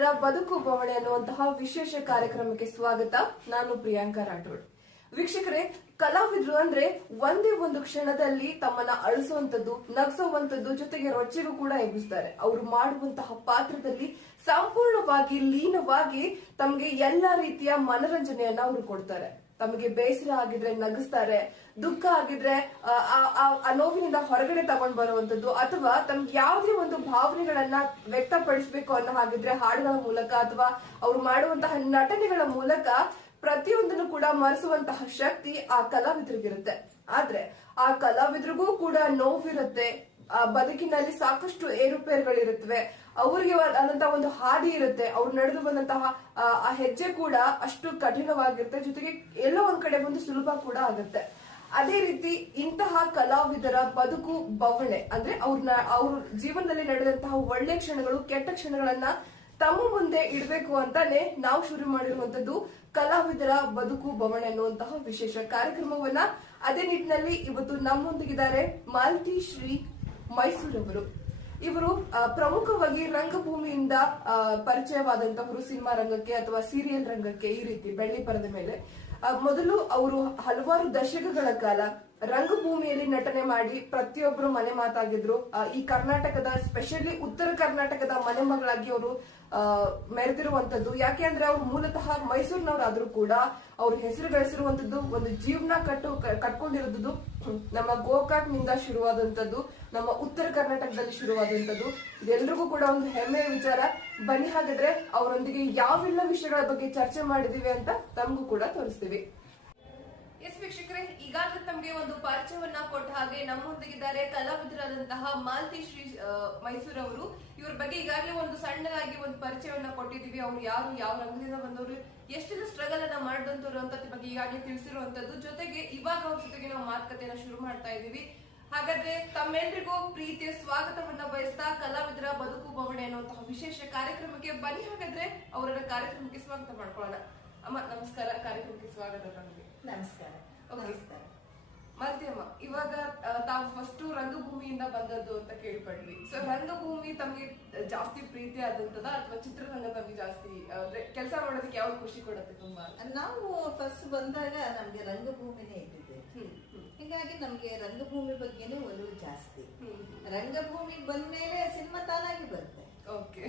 ಕಲಾವಿದರ ಬದುಕು ಬವಣೆ ಅನ್ನುವಂತಹ ವಿಶೇಷ ಕಾರ್ಯಕ್ರಮಕ್ಕೆ ಸ್ವಾಗತ. ನಾನು ಪ್ರಿಯಾಂಕಾ ರಾಠೋಡ್. ವೀಕ್ಷಕರೇ, ಕಲಾವಿದ್ರು ಅಂದ್ರೆ ಒಂದೇ ಒಂದು ಕ್ಷಣದಲ್ಲಿ ತಮ್ಮನ್ನ ಅಳಿಸುವಂತದ್ದು, ನಗಿಸುವಂತದ್ದು, ಜೊತೆಗೆ ರೊಚ್ಚಿಗೂ ಕೂಡ ಎಬ್ಬಿಸ್ತಾರೆ. ಅವರು ಮಾಡುವಂತಹ ಪಾತ್ರದಲ್ಲಿ ಸಂಪೂರ್ಣವಾಗಿ ಲೀನವಾಗಿ ತಮಗೆ ಎಲ್ಲಾ ರೀತಿಯ ಮನರಂಜನೆಯನ್ನ ಅವರು ಕೊಡ್ತಾರೆ. ತಮಗೆ ಬೇಸರ ಆಗಿದ್ರೆ ನಗಿಸ್ತಾರೆ, ದುಃಖ ಆಗಿದ್ರೆ ಆ ನೋವಿನಿಂದ ಹೊರಗಡೆ ತಗೊಂಡ್ ಬರುವಂತದ್ದು, ಅಥವಾ ತಮ್ಗೆ ಯಾವುದೇ ಒಂದು ಭಾವನೆಗಳನ್ನ ವ್ಯಕ್ತಪಡಿಸಬೇಕು ಅನ್ನೋ ಹಾಗಿದ್ರೆ ಹಾಡುಗಳ ಮೂಲಕ ಅಥವಾ ಅವ್ರು ಮಾಡುವಂತಹ ನಟನೆಗಳ ಮೂಲಕ ಪ್ರತಿಯೊಂದನ್ನು ಕೂಡ ಮರೆಸುವಂತಹ ಶಕ್ತಿ ಆ ಕಲಾವಿದರಿಗಿರುತ್ತೆ. ಆದ್ರೆ ಆ ಕಲಾವಿದರಿಗೂ ಕೂಡ ನೋವಿರುತ್ತೆ. ಬದುಕಿನಲ್ಲಿ ಸಾಕಷ್ಟು ಏರುಪೇರುಗಳಿರುತ್ತವೆ. ಅವರಿಗೆ ಆದಂತಹ ಒಂದು ಹಾದಿ ಇರುತ್ತೆ. ಅವ್ರು ನಡೆದು ಬಂದಂತಹ ಆ ಹೆಜ್ಜೆ ಕೂಡ ಅಷ್ಟು ಕಠಿಣವಾಗಿರುತ್ತೆ. ಜೊತೆಗೆ ಎಲ್ಲೋ ಒಂದ್ ಕಡೆ ಒಂದು ಸುಲಭ ಕೂಡ ಆಗುತ್ತೆ. ಅದೇ ರೀತಿ ಇಂತಹ ಕಲಾವಿದರ ಬದುಕು ಬವಣೆ ಅಂದ್ರೆ ಅವ್ರ ಜೀವನದಲ್ಲಿ ನಡೆದಂತಹ ಒಳ್ಳೆ ಕ್ಷಣಗಳು, ಕೆಟ್ಟ ಕ್ಷಣಗಳನ್ನ ತಮ್ಮ ಮುಂದೆ ಇಡಬೇಕು ಅಂತಾನೆ ನಾವು ಶುರು ಮಾಡಿರುವಂತದ್ದು ಕಲಾವಿದರ ಬದುಕು ಬವಣೆ ಅನ್ನುವಂತಹ ವಿಶೇಷ ಕಾರ್ಯಕ್ರಮವನ್ನ. ಅದೇ ನಿಟ್ಟಿನಲ್ಲಿ ಇವತ್ತು ನಮ್ಮೊಂದಿಗಿದ್ದಾರೆ ಮಾಲತಿ ಶ್ರೀ ಮೈಸೂರವರು. ಇವರು ಪ್ರಮುಖವಾಗಿ ರಂಗಭೂಮಿಯಿಂದ ಪರಿಚಯವಾದಂತವರು ಸಿನಿಮಾ ರಂಗಕ್ಕೆ ಅಥವಾ ಸೀರಿಯಲ್ ರಂಗಕ್ಕೆ, ಈ ರೀತಿ ಬೆಳ್ಳಿ ಪರದ ಮೇಲೆ. ಮೊದಲು ಅವರು ಹಲವಾರು ದಶಕಗಳ ಕಾಲ ರಂಗಭೂಮಿಯಲ್ಲಿ ನಟನೆ ಮಾಡಿ ಪ್ರತಿಯೊಬ್ಬರು ಮನೆ ಮಾತಾಗಿದ್ರು. ಈ ಕರ್ನಾಟಕದ, ಸ್ಪೆಷಲಿ ಉತ್ತರ ಕರ್ನಾಟಕದ ಮನೆ ಮಗಳಾಗಿ ಅವರು ಮೆರೆದಿರುವಂತದ್ದು. ಯಾಕೆ ಅಂದ್ರೆ ಅವ್ರು ಮೂಲತಃ ಮೈಸೂರಿನವರಾದ್ರೂ ಕೂಡ ಅವ್ರ ಹೆಸರು ಗಳಿಸಿರುವಂತದ್ದು, ಒಂದು ಜೀವನ ಕಟ್ಕೊಂಡಿರೋದು ನಮ್ಮ ಗೋಕಾಕ್ ನಿಂದ ಶುರುವಾದಂತದ್ದು, ನಮ್ಮ ಉತ್ತರ ಕರ್ನಾಟಕದಲ್ಲಿ ಶುರುವಾದಂತದ್ದು. ಇದೆಲ್ರಿಗೂ ಕೂಡ ಒಂದು ಹೆಮ್ಮೆಯ ವಿಚಾರ. ಬನ್ನಿ ಹಾಗಾದ್ರೆ ಅವರೊಂದಿಗೆ ಯಾವೆಲ್ಲ ವಿಷಯಗಳ ಬಗ್ಗೆ ಚರ್ಚೆ ಮಾಡಿದೀವಿ ಅಂತ ತಮಗೂ ಕೂಡ ತೋರಿಸ್ತೀವಿ. ಎಸ್ ವೀಕ್ಷಕರೇ, ಈಗಾಗಲೇ ತಮಗೆ ಒಂದು ಪರಿಚಯವನ್ನ ಕೊಟ್ಟ ಹಾಗೆ ನಮ್ಮೊಂದಿಗಿದ್ದಾರೆ ಕಲಾವಿದರಾದಂತಹ ಮಾಲತಿ ಶ್ರೀ ಮೈಸೂರವರು. ಇವ್ರ ಬಗ್ಗೆ ಈಗಾಗಲೇ ಒಂದು ಸಣ್ಣದಾಗಿ ಒಂದು ಪರಿಚಯವನ್ನ ಕೊಟ್ಟಿದೀವಿ. ಅವ್ರು ಯಾರು, ಯಾವ ರಂಗದಿಂದ ಬಂದವರು, ಎಷ್ಟೆಲ್ಲ ಸ್ಟ್ರಗಲ್ ಅನ್ನ ಮಾಡಿದಂತವ್ರು ಅಂತ ಬಗ್ಗೆ ಈಗಾಗಲೇ ತಿಳಿಸಿರುವಂತದ್ದು. ಜೊತೆಗೆ ಇವಾಗ ಅವ್ರ ಜೊತೆಗೆ ನಾವು ಮಾತುಕತೆಯನ್ನ ಶುರು ಮಾಡ್ತಾ ಇದೀವಿ. ಹಾಗಾದ್ರೆ ತಮ್ಮೆಲ್ಲರಿಗೂ ಪ್ರೀತಿಯ ಸ್ವಾಗತವನ್ನ ಬಯಸ್ತಾ ಕಲಾವಿದರ ಬದುಕು ಬವಣೆ ಅನ್ನುವಂತಹ ವಿಶೇಷ ಕಾರ್ಯಕ್ರಮಕ್ಕೆ ಬನ್ನಿ. ಹಾಗಾದ್ರೆ ಅವರ ಕಾರ್ಯಕ್ರಮಕ್ಕೆ ಸ್ವಾಗತ ಮಾಡ್ಕೊಳ್ಳೋಣ. ಅಮ್ಮ ನಮಸ್ಕಾರ, ಕಾರ್ಯಕ್ರಮಕ್ಕೆ ಸ್ವಾಗತ. ನಮಗೆ ನಮಸ್ಕಾರ. ಮಾಲತಿ ಅಮ್ಮ, ಇವಾಗ ತಾವು ಫಸ್ಟ್ ರಂಗಭೂಮಿಯಿಂದ ಬಂದದ್ದು ಅಂತ ಕೇಳ್ಪಡ್ವಿ. ಸೊ ರಂಗಭೂಮಿ ತಮ್ಗೆ ಜಾಸ್ತಿ ಪ್ರೀತಿ ಆದಂತದ ಅಥವಾ ಚಿತ್ರರಂಗ ತಮ್ಗೆ ಜಾಸ್ತಿ ಅಂದ್ರೆ ಕೆಲಸ ಮಾಡೋದಕ್ಕೆ ಯಾವ್ದು ಖುಷಿ ಕೊಡುತ್ತೆ ತುಂಬಾ? ನಾವು ಫಸ್ಟ್ ಬಂದಾಗ ನಮ್ಗೆ ರಂಗಭೂಮಿನೇ ಇದ್ದಿದೆ. ಹೀಗಾಗಿ ನಮ್ಗೆ ರಂಗಭೂಮಿ ಬಗ್ಗೆನೇ ಒಲವು ಜಾಸ್ತಿ. ರಂಗಭೂಮಿ ಬಂದ್ಮೇಲೆ ಸಿನಿಮಾ ತಾನಾಗಿ ಬರುತ್ತೆ. ಓಕೆ,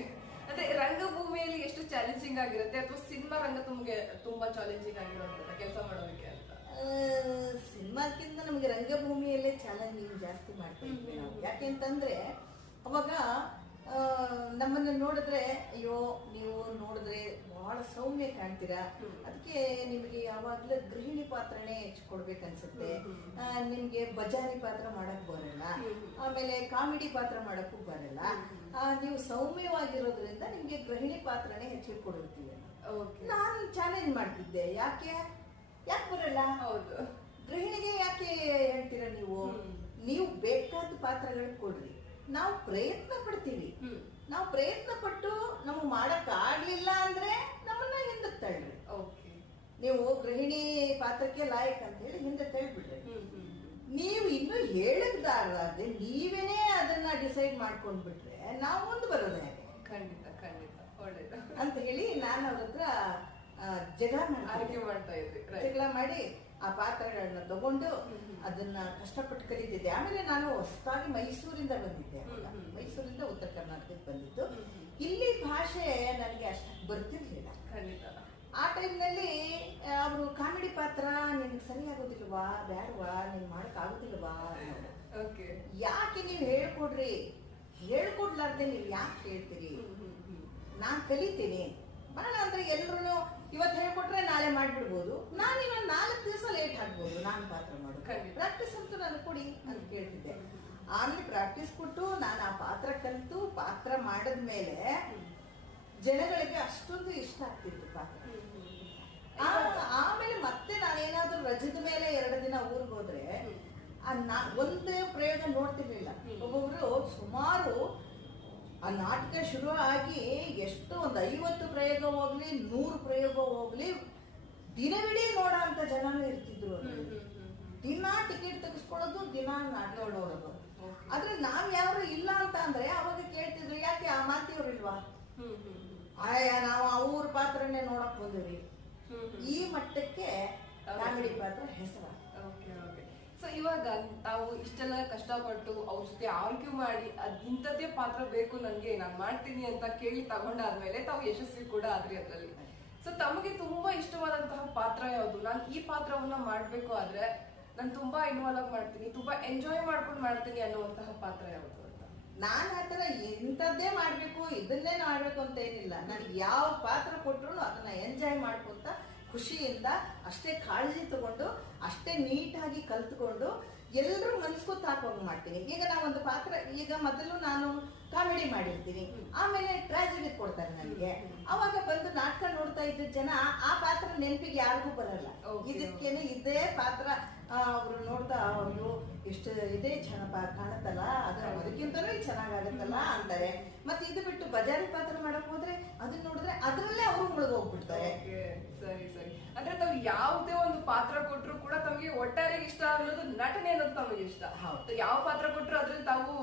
ಅದೇ ರಂಗಭೂಮಿಯಲ್ಲಿ ಎಷ್ಟು ಚಾಲೆಂಜಿಂಗ್ ಆಗಿರುತ್ತೆ ಅಥವಾ ಸಿನಿಮಾ ರಂಗ ತಮ್ಗೆ ತುಂಬಾ ಚಾಲೆಂಜಿಂಗ್ ಆಗಿರುವಂತ ಕೆಲಸ ಮಾಡೋದಕ್ಕೆ ಅಂತ? ಸಿನಿಮಾಕ್ಕಿಂತ ನಮ್ಗೆ ರಂಗಭೂಮಿಯಲ್ಲೇ ಚಾಲೆಂಜಿಂಗ್ ಜಾಸ್ತಿ ಮಾಡ್ತಾ ಇದ್ವಿ ನಾವು. ಯಾಕೆಂತಂದ್ರೆ ಅವಾಗ ನಮ್ಮನ್ನ ನೋಡಿದ್ರೆ, ಅಯ್ಯೋ ನೀವು ನೋಡಿದ್ರೆ ಬಹಳ ಸೌಮ್ಯ ಕಾಣ್ತೀರಾ, ಅದಕ್ಕೆ ನಿಮ್ಗೆ ಯಾವಾಗ್ಲೂ ಗೃಹಿಣಿ ಪಾತ್ರನೇ ಕೊಡ್ಬೇಕನ್ಸುತ್ತೆ, ನಿಮ್ಗೆ ಬಜಾರಿ ಪಾತ್ರ ಮಾಡಕ್ ಬರಲ್ಲ, ಆಮೇಲೆ ಕಾಮಿಡಿ ಪಾತ್ರ ಮಾಡಕ್ಕೂ ಬರಲ್ಲ, ನೀವು ಸೌಮ್ಯವಾಗಿರೋದ್ರಿಂದ ನಿಮ್ಗೆ ಗೃಹಿಣಿ ಪಾತ್ರನೇ ಹೆಚ್ಚಿಗೆ ಕೊಡಿರ್ತೀವಿ. ನಾನು ಚಾಲೆಂಜ್ ಮಾಡ್ತಿದ್ದೆ, ಯಾಕೆ ಬರಲ್ಲ? ಹೌದು, ಗೃಹಿಣಿಗೆ ಯಾಕೆ ಹೇಳ್ತೀರಾ ನೀವು ಬೇಕಾದ ಪಾತ್ರಗಳು ಕೊಡ್ರಿ, ನಾವು ಪ್ರಯತ್ನ ಪಡ್ತೀವಿ. ನಾವು ಪ್ರಯತ್ನ ಪಟ್ಟು ನಮ್ಗೆ ಮಾಡಕ್ ಆಗ್ಲಿಲ್ಲ ಅಂದ್ರೆ ನಮ್ಮನ್ನ ಹಿಂದಕ್ಕೆ ತಳ್ಳ್ರಿ. ನೀವು ಗೃಹಿಣಿ ಪಾತ್ರಕ್ಕೆ ಲಾಯಕ್ ಅಂತ ಹೇಳಿ ಹಿಂದೆ ತಳ್ಳಿಬಿಡ್ರಿ. ನೀವು ಇನ್ನು ಹೇಳದಾದ್ರೆ ನೀವೇನೇ ಅದನ್ನ ಡಿಸೈಡ್ ಮಾಡ್ಕೊಂಡ್ ಬಿಟ್ರೆ ನಾವು ಮುಂದೆ ಬರೋದು ಹೇಗೆ? ಖಂಡಿತ ಖಂಡಿತ, ಒಳ್ಳೇದು ಅಂತ ಹೇಳಿ ನಾನು ಅವ್ರ ಹತ್ರ ಜಗಳ ಮಾಡಿ ಆ ಪಾತ್ರಗಳನ್ನ ತಗೊಂಡು ಅದನ್ನ ಕಷ್ಟಪಟ್ಟು ಕಲಿತಿದ್ದೆ. ಆಮೇಲೆ ನಾನು ಹೊಸದಾಗಿ ಮೈಸೂರಿಂದ ಬಂದಿದ್ದೆ. ಮೈಸೂರಿಂದ ಉತ್ತರ ಕರ್ನಾಟಕಕ್ಕೆ ಬಂದಿದ್ದು. ಇಲ್ಲಿ ಭಾಷೆ ನನಗೆ ಅಷ್ಟು ಬರ್ತಿರ್ಲಿಲ್ಲ. ಆ ಟೈಮ್ನಲ್ಲಿ ಅವರು ಕಾಮಿಡಿ ಪಾತ್ರ ನಿನ್ಗೆ ಸರಿ ಆಗೋದಿಲ್ವಾ, ಬ್ಯಾಡ್ವಾ, ನೀನ್ ಮಾಡಕ್ ಆಗೋದಿಲ್ವಾ, ಯಾಕೆ ನೀವು ಹೇಳ್ಕೊಡ್ಲಾರ್ದೆ ನೀವು ಯಾಕೆ ಹೇಳ್ತೀರಿ, ನಾನ್ ಕಲಿತೀನಿ ಬಹಳ ಅಂದ್ರೆ ಎಲ್ರು ಇವತ್ತು ಹೇಳ್ಕೊಟ್ರೆ ನಾಳೆ ಮಾಡ್ಬಿಡ್ಬೋದು, ನಾನು ಇನ್ನೊಂದು 4 ದಿವಸ ಲೇಟ್ ಆಗ್ಬೋದು ನಾನು ಪಾತ್ರ ಮಾಡೋದು. ಪ್ರಾಕ್ಟೀಸ್ ಅಂತೂ ನಾನು ಕೊಡಿ ಅಂತ ಕೇಳ್ತಿದ್ದೆ. ಆಮೇಲೆ ಪ್ರಾಕ್ಟೀಸ್ ಕೊಟ್ಟು ನಾನು ಆ ಪಾತ್ರ ಕಲಿತು ಪಾತ್ರ ಮಾಡಿದ್ಮೇಲೆ ಜನಗಳಿಗೆ ಅಷ್ಟೊಂದು ಇಷ್ಟ ಆಗ್ತಿತ್ತು ಪಾತ್ರ. ಆಮೇಲೆ ಮತ್ತೆ ನಾನೇನಾದ್ರೂ ರಜದ ಮೇಲೆ 2 ದಿನ ಊರಿಗೆ ಹೋದ್ರೆ ಒಂದೇ ಪ್ರಯೋಗ ನೋಡ್ತಿರ್ಲಿಲ್ಲ. ಒಬ್ಬೊಬ್ರು ಸುಮಾರು ಆ ನಾಟಕ ಶುರು ಆಗಿ ಎಷ್ಟು ಒಂದು 50 ಪ್ರಯೋಗ ಹೋಗ್ಲಿ 100 ಪ್ರಯೋಗ ಹೋಗ್ಲಿ ದಿನವಿಡೀ ನೋಡೋ ಅಂತ ಜನನೂ ಇರ್ತಿದ್ರು. ದಿನ ಟಿಕೆಟ್ ತೆಗೆಸ್ಕೊಳ್ಳೋದು, ದಿನ ನಾಟಕ ನೋಡೋದು. ಆದ್ರೆ ನಾವ್ ಯಾರು ಇಲ್ಲ ಅಂತ ಅಂದ್ರೆ ಅವಾಗ ಕೇಳ್ತಿದ್ರು, ಯಾಕೆ ಆ ಮಾತಿಯವ್ರು ಇಲ್ವಾ, ನಾವು ಅವ್ರ ಪಾತ್ರನೇ ನೋಡಕ್ ಬಂದಿವ್ರಿ. ಈ ಮಟ್ಟಕ್ಕೆ ಕಾಮಿಡಿ ಪಾತ್ರ ಹೆಸರು. ಸೊ ಇವಾಗ ತಾವು ಇಷ್ಟೆಲ್ಲ ಕಷ್ಟಪಟ್ಟು ಅವ್ರ ಜೊತೆ ಆರ್ಗ್ಯೂ ಮಾಡಿ ಇಂಥದ್ದೇ ಪಾತ್ರ ಬೇಕು ನನ್ಗೆ, ನಾನ್ ಮಾಡ್ತೀನಿ ಅಂತ ಕೇಳಿ ತಗೊಂಡಾದ್ಮೇಲೆ ತಾವು ಯಶಸ್ವಿ ಕೂಡ ಆದ್ರಿ ಅದ್ರಲ್ಲಿ. ಸೊ ತಮಗೆ ತುಂಬಾ ಇಷ್ಟವಾದಂತಹ ಪಾತ್ರ ಯಾವುದು? ನಾನು ಈ ಪಾತ್ರವನ್ನ ಮಾಡ್ಬೇಕು ಆದ್ರೆ ನಾನು ತುಂಬಾ ಇನ್ವಾಲ್ವ್ ಮಾಡ್ತೀನಿ, ತುಂಬಾ ಎಂಜಾಯ್ ಮಾಡ್ಕೊಂಡು ಮಾಡ್ತೀನಿ ಅನ್ನುವಂತಹ ಪಾತ್ರ ಯಾವುದು ಅಂತ? ನಾನ್ ಆತರ ಇಂಥದ್ದೇ ಮಾಡ್ಬೇಕು ಇದನ್ನೇ ಮಾಡ್ಬೇಕು ಅಂತ ಏನಿಲ್ಲ. ನನಗೆ ಯಾವ ಪಾತ್ರ ಕೊಟ್ರು ಅದನ್ನ ಎಂಜಾಯ್ ಮಾಡ್ಕೊಂತ ಖುಷಿಯಿಂದ ಅಷ್ಟೇ ಕಾಳಜಿ ತಗೊಂಡು ಅಷ್ಟೇ ನೀಟಾಗಿ ಕಲ್ತ್ಕೊಂಡು ಎಲ್ರು ಮನ್ಸ್ಗೂ ತಾಕೋಂಗ್ ಮಾಡ್ತೀನಿ. ಈಗ ನಾವೊಂದು ಪಾತ್ರ, ಈಗ ಮೊದಲು ನಾನು ಕಾಮಿಡಿ ಮಾಡಿರ್ತೀನಿ, ಆಮೇಲೆ ಟ್ರಾಜಿಡಿ ಕೊಡ್ತಾರೆ ನನಗೆ. ಅವಾಗ ಬಂದು ನಾಟಕ ನೋಡ್ತಾ ಇದ್ದ ಜನ ಆ ಪಾತ್ರ ನೆನಪಿಗೆ ಯಾರಿಗೂ ಬರಲ್ಲ. ಇದಕ್ಕೇನೆ ಇದೇ ಪಾತ್ರ ಅವ್ರು ನೋಡ್ತಾ ಅವ್ರು ಎಷ್ಟು ಇದೇ ಚೆನ್ನಾಗಿ ಕಾಣುತ್ತಲ್ಲ, ಅದಕ್ಕಿಂತಲೂ ಚೆನ್ನಾಗಾಗತ್ತಲ್ಲ ಅಂತಾರೆ. ಮತ್ತೆ ಇದು ಬಿಟ್ಟು ಬಜಾರಿ ಪಾತ್ರ ಮಾಡಕ್ ಹೋದ್ರೆ ಅದನ್ನ ನೋಡಿದ್ರೆ ಅದ್ರಲ್ಲೇ ಅವ್ರು ಮುಳುಗೋಗ್ಬಿಡ್ತಾರೆ. ಸರಿ ಸರಿ. ಅಂದ್ರೆ ತಾವು ಯಾವುದೇ ಒಂದು ಪಾತ್ರ ಕೊಟ್ರು ಕೂಡ ತಮಗೆ ಒಟ್ಟಾರೆ ಇಷ್ಟ ಅನ್ನೋದು ನಟನೆ ಅನ್ನೋದು ತಮಗೆ ಇಷ್ಟ. ಯಾವ ಪಾತ್ರ ಕೊಟ್ರು ಅದ್ರಲ್ಲಿ ತಾವು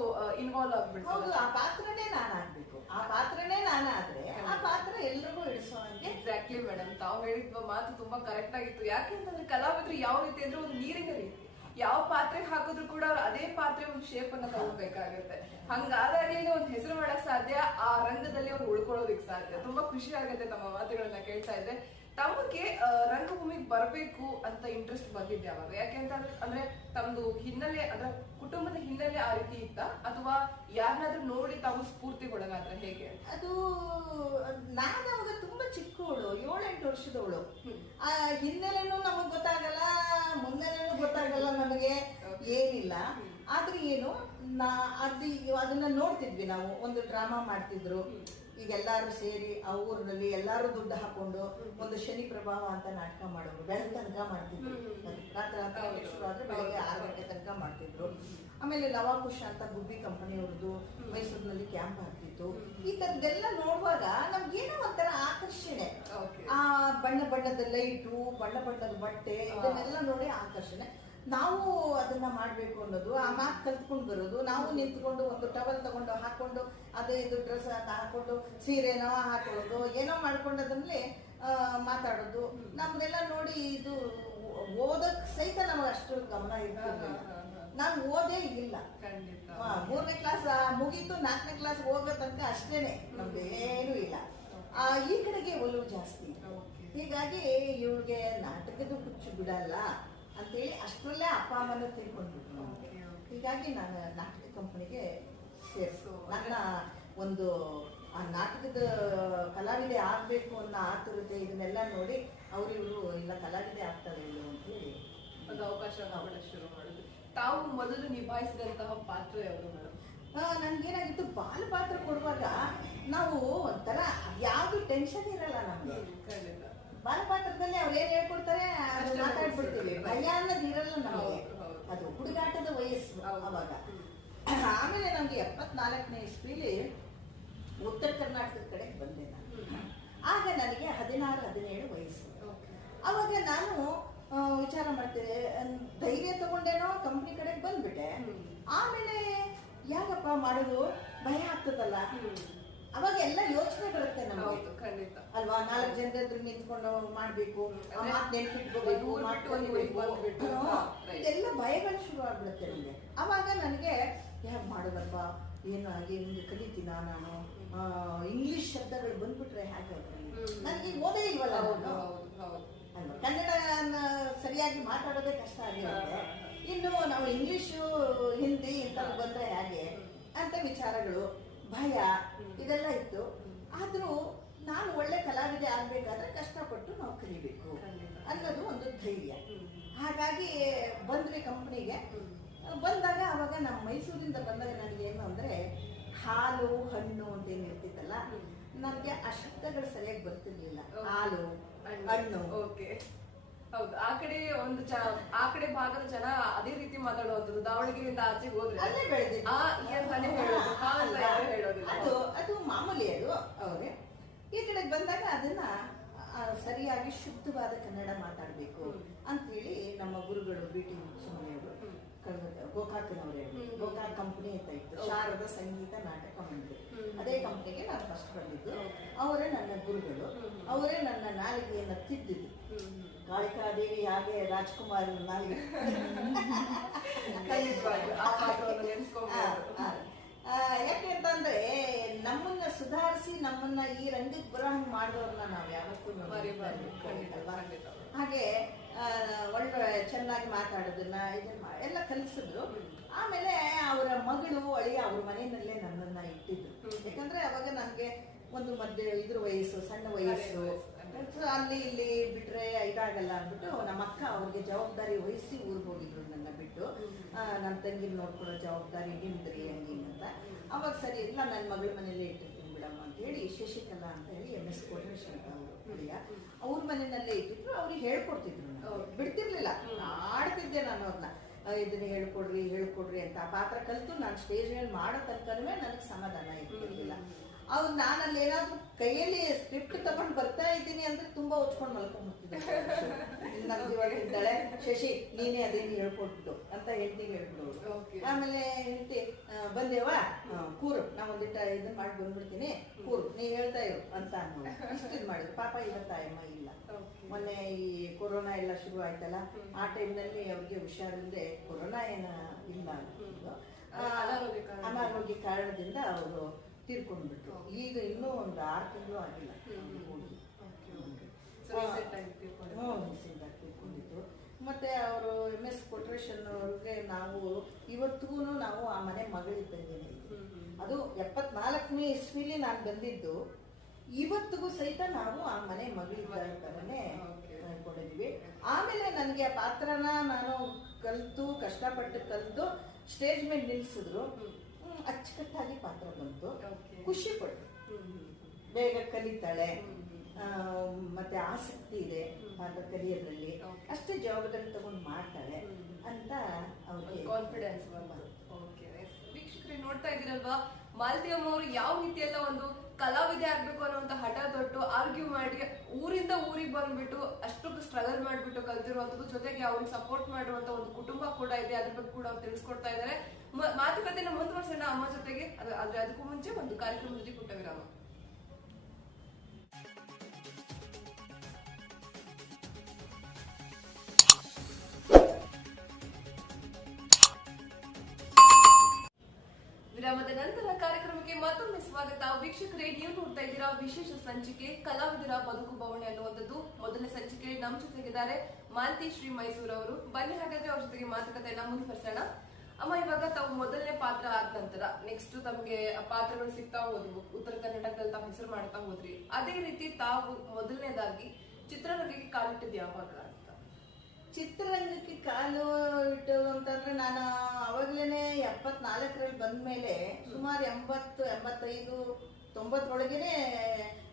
ಇನ್ವಾಲ್ವ್ ಆಗ್ಬಿಡ್ತಾರೆ. ಹೌದು, ಆ ಪಾತ್ರನೇ ನಾನಾಗ್ಬೇಕು. ಆ ಪಾತ್ರನೇ ನಾನಾದ್ರೆ ಆ ಪಾತ್ರ ಎಲ್ರಿಗೂ ಇಳಿಸೋ ಹಂಗೆ. ಎಕ್ಸಾಕ್ಟ್ಲಿ ಮೇಡಮ್, ತಾವು ಹೇಳಿದ ಮಾತು ತುಂಬಾ ಕರೆಕ್ಟ್ ಆಗಿತ್ತು. ಯಾಕೆಂತಂದ್ರೆ ಕಲಾವಿದ್ರು ಯಾವ ರೀತಿ ಅಂದ್ರೆ ಒಂದು ನೀರಿನ ರೀತಿ, ಯಾವ ಪಾತ್ರೆಗೆ ಹಾಕಿದ್ರು ಕೂಡ ಅವ್ರು ಅದೇ ಪಾತ್ರೆ ಒಂದು ಶೇಪ್ ಅನ್ನ ತಗೋಬೇಕಾಗುತ್ತೆ. ಹಂಗಾದಾಗ್ಲೇನೆ ಒಂದು ಹೆಸರು ಮಾಡಕ್ ಸಾಧ್ಯ, ಆ ರಂಗದಲ್ಲಿ ಅವ್ರು ಉಳ್ಕೊಳ್ಳೋದಿಕ್ ಸಾಧ್ಯ. ತುಂಬಾ ಖುಷಿ ಆಗುತ್ತೆ ತಮ್ಮ ಮಾತುಗಳನ್ನ ಕೇಳ್ತಾ ಇದ್ರೆ. ತಮಗೆ ರಂಗಭೂಮಿಗೆ ಬರಬೇಕು ಅಂತ ಇಂಟ್ರೆಸ್ಟ್ ಬಂದಿದ್ದೆ ಯಾವಾಗ? ಯಾಕೆಂತಂದ್ರೆ ಅಂದ್ರೆ ತಮ್ದು ಹಿನ್ನೆಲೆ ಅಂದ್ರೆ ಕುಟುಂಬದ ಹಿನ್ನೆಲೆ ಆ ರೀತಿ ಇತ್ತ, ಅಥವಾ ಯಾರನ್ನಾದ್ರೂ ನೋಡಿ ತಾವು ಸ್ಫೂರ್ತಿಗೊಳಗಾದ್ರೆ ಹೇಗೆ? ಅದು ನಾನು ಅವಾಗ ತುಂಬಾ ಚಿಕ್ಕವಳು, 7-8 ವರ್ಷದವಳು. ಆ ಹಿನ್ನೆಲೆನೂ ನಮಗ್ ಗೊತ್ತಾಗಲ್ಲ, ಮುನ್ನೆಲೆನೂ ಗೊತ್ತಾಗಲ್ಲ, ನಮಗೆ ಏನಿಲ್ಲ. ಆದ್ರೆ ಏನು ಅದನ್ನ ನೋಡ್ತಿದ್ವಿ ನಾವು. ಒಂದು ಡ್ರಾಮಾ ಮಾಡ್ತಿದ್ರು, ಈಗ ಎಲ್ಲಾರು ಸೇರಿ ಆ ಊರಿನಲ್ಲಿ ಎಲ್ಲಾರು ದುಡ್ಡು ಹಾಕೊಂಡು ಒಂದು ಶನಿ ಪ್ರಭಾವ ಅಂತ ನಾಟಕ ಮಾಡೋರು. ಬೆಳಗ್ಗೆ ತನಕ ಮಾಡ್ತಿದ್ರು, ರಾತ್ರಿ ಶುರು ಆದ್ರೆ ಬೆಳಗ್ಗೆ 6 ಗಂಟೆ ತನಕ ಮಾಡ್ತಿದ್ರು. ಆಮೇಲೆ ಲವಾಕುಶ ಅಂತ ಗುಬ್ಬಿ ಕಂಪನಿಯವ್ರದ್ದು ಮೈಸೂರಿನಲ್ಲಿ ಕ್ಯಾಂಪ್ ಆಗ್ತಿತ್ತು. ಈ ತರದೆಲ್ಲ ನೋಡುವಾಗ ನಮ್ಗೇನೋ ಒಂಥರ ಆಕರ್ಷಣೆ. ಆ ಬಣ್ಣ ಬಣ್ಣದ ಲೈಟು, ಬಣ್ಣ ಬಣ್ಣದ ಬಟ್ಟೆ, ಇದನ್ನೆಲ್ಲ ನೋಡಿ ಆಕರ್ಷಣೆ. ನಾವು ಅದನ್ನ ಮಾಡ್ಬೇಕು ಅನ್ನೋದು, ಆ ಮಾತು ಕಲ್ತ್ಕೊಂಡು ಬರೋದು. ನಾವು ನಿಂತ್ಕೊಂಡು ಒಂದು ಟವಲ್ ತಗೊಂಡು ಹಾಕೊಂಡು ಅದೇ ಇದು ಡ್ರೆಸ್ ಹಾಕೊಂಡು ಸೀರೆನೋ ಹಾಕೊಳ್ಳೋದು, ಏನೋ ಮಾಡ್ಕೊಂಡು ಅದನ್ನೇ ಮಾತಾಡೋದು. ನಮ್ದೆಲ್ಲ ನೋಡಿ ಇದು ಓದಕ್ ಸಹಿತ ನಮಗೆ ಅಷ್ಟು ಗಮನ ಇರ್ತಿರ್ಲಿಲ್ಲ. ನಾನು ಓದೇ ಇಲ್ಲ. 3ನೇ ಕ್ಲಾಸ್ ಮುಗೀತು, 4ನೇ ಕ್ಲಾಸ್ ಹೋಗೋ ತನಕ ಅಷ್ಟೇನೆ, ನಮ್ದೇನು ಇಲ್ಲ. ಈ ಕಡೆಗೆ ಒಲವು ಜಾಸ್ತಿ. ಹೀಗಾಗಿ ಇವಳಿಗೆ ನಾಟಕದ ಹುಚ್ಚು ಬಿಡಲ್ಲ ಅಂತೇಳಿ ಅಷ್ಟರಲ್ಲೇ ಅಪ್ಪ ಅಮ್ಮನ ತಿಳ್ಕೊಂಡ್ಬಿಟ್ರು. ಹೀಗಾಗಿ ನಾನು ನಾಟಕ ಕಂಪನಿಗೆ ಸೇರಿಸು. ನನ್ನ ಒಂದು ಆ ನಾಟಕದ ಕಲಾವಿದೆ ಆಗ್ಬೇಕು ಅನ್ನೋ ಆತುರತೆ ಇದನ್ನೆಲ್ಲ ನೋಡಿ ಅವ್ರಿವ್ರು ಇಲ್ಲ ಕಲಾವಿದೆ ಆಗ್ತಾರೆ ಇಲ್ಲ ಅಂತೇಳಿ ಒಂದು ಅವಕಾಶ ಶುರು ಮಾಡಿದ್ರು. ತಾವು ಮೊದಲು ನಿಭಾಯಿಸಿದಂತಹ ಪಾತ್ರ ಯಾವುದು ಮೇಡಮ್? ನನ್ಗೇನಾಗಿತ್ತು, ಬಾಲ ಪಾತ್ರ ಕೊಡುವಾಗ ನಾವು ಒಂಥರ ಯಾವ್ದು ಟೆನ್ಷನ್ ಇರಲ್ಲ ನಮ್ಗೆ. ಬಾಲ ಪಾತ್ರದಲ್ಲಿ ಅವ್ರು ಏನ್ ಹೇಳ್ಕೊಡ್ತಾರೆ ಮಾತಾಡ್ಬಿಡ್ತೀವಿ, ಭಯ ಅನ್ನೋದು ಇರಲ್ಲ ನಮಗೆ. ಅದು ಹುಡುಗಾಟದ ವಯಸ್ಸು ಅವಾಗ. ಆಮೇಲೆ ನಮ್ಗೆ 74ನೇ ಇಸ್ವಿಲಿ ಉತ್ತರ ಕರ್ನಾಟಕದ ಕಡೆ ಬಂದೆ ನಾನು. ಆಗ ನನಗೆ 16-17 ವಯಸ್ಸು. ಅವಾಗ ನಾನು ವಿಚಾರ ಮಾಡ್ತೇನೆ, ಧೈರ್ಯ ತಗೊಂಡೇನೋ ಕಂಪ್ನಿ ಕಡೆಗೆ ಬಂದ್ಬಿಟ್ಟೆ. ಆಮೇಲೆ ಯಾಕಪ್ಪ ಮಾಡೋದು ಭಯ ಆಗ್ತದಲ್ಲ, ಅವಾಗ ಎಲ್ಲ ಯೋಚನೆ ಬರುತ್ತೆ ನಮಗೆ ಅಲ್ವಾ. 4 ಜನರ ಎದುರು ನಿಂತ್ಕೊಂಡು ಮಾಡ್ಬೇಕು, ಮಾತು ನೆನ್ಪಿಟ್ಕೋಬೇಕು, ಇದೆಲ್ಲ ಭಯಗಳು ಶುರು ಆಗ್ಬಿಡುತ್ತೆ ನಮ್ಗೆ. ಅವಾಗ ನನಗೆ ಯಾಕೆ ಮಾಡೋದಪ್ಪ, ಏನು ಕಲಿತೀನ ನಾನು, ಇಂಗ್ಲಿಷ್ ಶಬ್ದಗಳು ಬಂದ್ಬಿಟ್ರೆ ಹೇಗೆ, ನನಗೆ ಓದೇ ಇಲ್ವಲ್ಲ ಅಲ್ವಾ. ಕನ್ನಡ ಸರಿಯಾಗಿ ಮಾತಾಡೋದೇ ಕಷ್ಟ ಆಗಿರುತ್ತೆ, ಇನ್ನು ನಾವು ಇಂಗ್ಲಿಷು ಹಿಂದಿ ಇಂಥ ಬಂದ್ರೆ ಹೇಗೆ ಅಂತ ವಿಚಾರಗಳು, ಭಯ ಇದೆಲ್ಲ ಇತ್ತು. ಆದ್ರೂ ನಾನು ಒಳ್ಳೆ ಕಲಾವಿದೆ ಆಗ್ಬೇಕಾದ್ರೆ ಕಷ್ಟಪಟ್ಟು ನಾವು ಕಲಿಬೇಕು ಅನ್ನೋದು ಒಂದು ಧೈರ್ಯ. ಹಾಗಾಗಿ ಬಂದ್ವಿ ಕಂಪ್ನಿಗೆ. ಬಂದಾಗ ಅವಾಗ ನಮ್ಮ ಮೈಸೂರಿಂದ ಬಂದಾಗ ನನಗೆ ಏನು ಅಂದ್ರೆ ಹಾಲು ಹಣ್ಣು ಅಂತ ಏನ್ ಇರ್ತಿತ್ತಲ್ಲ, ನನಗೆ ಆ ಶಬ್ದಗಳು ಸರಿಯಾಗಿ ಬರ್ತಿರ್ಲಿಲ್ಲ. ಹಾಲು ಹಣ್ಣು. ಹೌದು, ಆ ಕಡೆ ಒಂದು ಆ ಕಡೆ ಭಾಗದ ಜನ ಅದೇ ರೀತಿ ಮಾತಾಡುವಂಥದ್ದು. ದಾವಣಗೆರೆಯಿಂದ ಆಚೆಗೆ ಹೋದ್ರೆ ಅಲ್ಲೇ ಬೆಳೆದಿದ್ದು ಅದು ಮಾಮೂಲಿ. ಅದು ಅವ್ರೆ ಈ ಕಡೆ ಬಂದಾಗ ಅದನ್ನ ಸರಿಯಾಗಿ ಶುದ್ಧವಾದ ಕನ್ನಡ ಮಾತಾಡ್ಬೇಕು ಅಂತೇಳಿ ನಮ್ಮ ಗುರುಗಳು BT ಮುಖ್ಯಮನೆಯವರು, ಗೋಕಾಕ್ನವರೇ, ಗೋಕಾಕ್ ಕಂಪನಿ ಅಂತ ಇತ್ತು, ಶಾರದ ಸಂಗೀತ ನಾಟಕ ಮಂಡಳಿ, ಅದೇ ಕಂಪ್ನಿಗೆ ನಾನು ಫಸ್ಟ್ ಬಂದಿದ್ದು. ಅವರೇ ನನ್ನ ಗುರುಗಳು, ಅವರೇ ನನ್ನ ನಾಲಿಗೆಯನ್ನು ತಿದ್ದಿದ್ದು. ಕಾಳಿಕಾದೇವಿ ಹಾಗೆ ರಾಜ್ಕುಮಾರ್ ನಾಲಿಗೆ ಯಾಕೆ ಅಂತಂದ್ರೆ ನಮ್ಮನ್ನ ಸುಧಾರಿಸಿ ನಮ್ಮನ್ನ ಈ ರಂಗಕ್ಕೆ ಬರೋ ಹಂಗೆ ಮಾಡಿದವ್ರನ್ನ ನಾವು ಯಾವತ್ತೂ ಹಾಗೆ ಒಳ್ಳೆ ಚೆನ್ನಾಗಿ ಮಾತಾಡೋದನ್ನ ಇದನ್ನ ಎಲ್ಲ ಕಲಿಸಿದ್ರು. ಆಮೇಲೆ ಅವರ ಮಗಳು ಅಳಿಯ ಅವ್ರ ಮನೆಯಲ್ಲೇ ನನ್ನನ್ನ ಇಟ್ಟಿದ್ರು. ಯಾಕಂದ್ರೆ ಅವಾಗ ನನಗೆ ಒಂದು ಮಧ್ಯೆ ಇದ್ರ ವಯಸ್ಸು, ಸಣ್ಣ ವಯಸ್ಸು, ಅಲ್ಲಿ ಇಲ್ಲಿ ಬಿಟ್ರೆ ಇದಾಗಲ್ಲ ಅಂದ್ಬಿಟ್ಟು ನಮ್ಮ ಅಕ್ಕ ಅವ್ರಿಗೆ ಜವಾಬ್ದಾರಿ ವಹಿಸಿ ಊರಿಗೆ ಹೋಗಿದ್ರು ನನ್ನ ಬಿಟ್ಟು. ನನ್ನ ತಂಗಿನ ನೋಡ್ಕೊಳ್ಳೋ ಜವಾಬ್ದಾರಿ ನಿಮ್ದ್ರಿ ಹಂಗಿಂತ. ಅವಾಗ ಸರಿ ಇಲ್ಲ, ನನ್ನ ಮಗಳ ಮನೇಲೆ ಇಟ್ಟಿರ್ತೀನಿ ಬಿಡಮ್ಮ ಅಂತ ಹೇಳಿ ಶಶಿಕಲಾ ಅಂತ ಹೇಳಿ MS ಕೋಟೇಶ್ವರ ಅವ್ರ ಮನೆಯಲ್ಲೇ ಇಟ್ಟಿದ್ರು. ಅವ್ರಿಗೆ ಹೇಳ್ಕೊಡ್ತಿದ್ರು, ಬಿಡ್ತಿರ್ಲಿಲ್ಲ. ಆಡ್ತಿದ್ದೆ ನಾನು ಅವ್ರನ್ನ, ಇದನ್ನ ಹೇಳ್ಕೊಡ್ರಿ ಅಂತ. ಆ ಪಾತ್ರ ಕಲಿತು ನಾನು ಸ್ಟೇಜ್ ಮೇಲೆ ಮಾಡೋ ತನಕನೂ ನನಗೆ ಸಮಾಧಾನ ಇರ್ತಿರ್ಲಿಲ್ಲ. ಅವ್ರು ನಾನಲ್ಲಿ ಏನಾದ್ರು ಕೈಯಲ್ಲಿ ಸ್ಕ್ರಿಪ್ಟ್ ತಗೊಂಡು ಬರ್ತಾ ಇದ್ದೀನಿ ಅಂದ್ರೆ ತುಂಬಾ ಉಚ್ಕೊಂಡು ಮಲ್ಕೊಂಡ್ಬಿಡ್ತಿದ್ದೆ. ನನ್ನ ಜೀವಾಗ ಇದ್ದಾಳೆ, ಶಶಿ ನೀನೇ ಅದೇನು ಹೇಳ್ಕೊಟ್ಬಿಟ್ಟು ಅಂತ ಹೆಂಡತಿಗೆ ಹೇಳ್ಬಿಡೋರು. ಆಮೇಲೆ ಹೆಂಡತಿ ಬಂದೇವಾ ಕೂರು, ನಾ ಒಂದಿಟ್ಟ ಇದನ್ನ ಮಾಡಿ ಬಂದ್ಬಿಡ್ತೀನಿ, ಕೂರು ನೀ ಹೇಳ್ತಾ ಇರು ಅಂತ ಅನ್ನೋದು. ಇಷ್ಟು ಮಾಡಿದ್ರು. ಪಾಪ ಇವತ್ತಾಯಮ್ಮ ಇಲ್ಲ. ಮೊನ್ನೆ ಈ ಕೊರೋನಾ ಎಲ್ಲ ಶುರು ಆಯ್ತಲ್ಲ, ಆ ಟೈಮ್ನಲ್ಲಿ ಅವ್ರಿಗೆ ಹುಷಾರಿಲ್ಲದೆ, ಕೊರೋನಾ ಏನ ಇಲ್ಲ, ಅನಾರೋಗ್ಯ ಕಾರಣದಿಂದ ಅವರು ತೀರ್ಕೊಂಡ್ಬಿಟ್ರು. ಈಗ ಇನ್ನೂ ಒಂದು 6 ತಿಂಗಳು ಆಗಿಲ್ಲ ತೀರ್ಕೊಂಡಿದ್ದು. ಮತ್ತೆ ಅವರು MS ಕೋಟ್ರೇಶನ್ ಅವ್ರಿಗೆ ನಾವು ಇವತ್ತಿಗೂ ನಾವು ಆ ಮನೆ ಮಗಳಿದ್ದಂಗೆ. ಅದು 74ನೇ ಇಸ್ವಿಲಿ ನಾನು ಬಂದಿದ್ದು. ಇವತ್ತಿಗೂ ಸಹಿತ ನಾವು ಆ ಮನೆ ಮಗಳಿದ್ದಾನೆ ಅನ್ಕೊಂಡಿದ್ವಿ. ಆಮೇಲೆ ನನಗೆ ಆ ಪಾತ್ರನ ನಾನು ಕಲಿತು ಕಷ್ಟಪಟ್ಟು ಕಲಿತು ಸ್ಟೇಜ್ ಮೇಲೆ ನಿಲ್ಸಿದ್ರು. ಅಚ್ಚುಕಟ್ಟಾಗಿ ಪಾತ್ರ ಬಂತು, ಖುಷಿ ಪಟ್ಟು. ಬೇಗ ಕಲಿತಾಳೆ, ಮತ್ತೆ ಆಸಕ್ತಿ ಇದೆ ಪಾತ್ರ ಕಲಿಯೋದ್ರಲ್ಲಿ, ಅಷ್ಟೇ ಜವಾಬ್ದಾರಿ ತಗೊಂಡು ಮಾಡ್ತಾಳೆ ಅಂತ ಅವ್ರಿಗೆ ಕಾನ್ಫಿಡೆನ್ಸ್ ಬಂತು. ವೀಕ್ಷಕರೇ ನೋಡ್ತಾ ಇದ್ದೀರಲ್ವಾ, ಮಾಲತಿ ಅಮ್ಮ ಅವರು ಯಾವ ರೀತಿ ಎಲ್ಲ ಒಂದು ಕಲಾವಿದೆ ಆಗ್ಬೇಕು ಅನ್ನುವಂತ ಹಠ ತೊಟ್ಟು ಆರ್ಗ್ಯೂ ಮಾಡಿ ಊರಿಂದ ಊರಿಗೆ ಬಂದ್ಬಿಟ್ಟು ಅಷ್ಟೊಂದು ಸ್ಟ್ರಗಲ್ ಮಾಡ್ಬಿಟ್ಟು ಕಲ್ತಿರುವಂತದ್ದು, ಜೊತೆಗೆ ಅವ್ರಿಗೆ ಸಪೋರ್ಟ್ ಮಾಡುವಂತ ಒಂದು ಕುಟುಂಬ ಕೂಡ ಇದೆ. ಅದ್ರ ಬಗ್ಗೆ ಕೂಡ ಅವ್ರು ತಿಳಿಸ್ಕೊಡ್ತಾ ಇದ್ದಾರೆ. ಮಾತುಕತೆನ ಮುಂದುವರ್ಸೋಣ ಅಮ್ಮ ಜೊತೆಗೆ. ಆದ್ರೆ ಅದಕ್ಕೂ ಮುಂಚೆ ಒಂದು ಕಾರ್ಯಕ್ರಮದಲ್ಲಿ ಪುಟ್ಟ ವಿರಾಮ. ವಿರಾಮದ ನಂತರ ಕಾರ್ಯಕ್ರಮಕ್ಕೆ ಮತ್ತೊಮ್ಮೆ ಸ್ವಾಗತ. ವೀಕ್ಷಕರೇ, ನೀವು ನೋಡ್ತಾ ಇದ್ದೀರಾ ವಿಶೇಷ ಸಂಚಿಕೆ ಕಲಾವಿದರ ಬದುಕು ಬವಣೆ ಅನ್ನುವಂಥದ್ದು. ಮೊದಲನೇ ಸಂಚಿಕೆ ನಮ್ಮ ಜೊತೆಗಿದ್ದಾರೆ ಮಾಲತಿ ಶ್ರೀ ಮೈಸೂರು ಅವರು. ಬನ್ನಿ ಹಾಗಾದ್ರೆ ಅವ್ರ ಜೊತೆಗೆ ಮಾತುಕತೆಯನ್ನ ಮುಂದುವರ್ಸೋಣ. ಅಮ್ಮ, ಇವಾಗ ತಾವು ಮೊದಲನೇ ಪಾತ್ರ ಆದ ನಂತರ ನೆಕ್ಸ್ಟ್ ತಮ್ಗೆ ಪಾತ್ರಗಳು ಸಿಗ್ತಾ ಹೋದ್ವು. ಉತ್ತರ ಕರ್ನಾಟಕದಲ್ಲಿ ತಾವು ಹೆಸರು ಮಾಡ್ತಾ ಹೋದ್ರಿ. ಅದೇ ರೀತಿ ತಾವು ಮೊದಲನೇದಾಗಿ ಚಿತ್ರರಂಗಕ್ಕೆ ಕಾಲಿಟ್ಟಿದ್ ಯಾವಾಗ ಅಂತ? ಚಿತ್ರರಂಗಕ್ಕೆ ಕಾಲು ಇಟ್ಟು ಅಂತಂದ್ರೆ ನಾನು ಅವಾಗ್ಲೇನೆ 74ರಲ್ಲಿ ಬಂದ್ಮೇಲೆ ಸುಮಾರು 80, 85, 90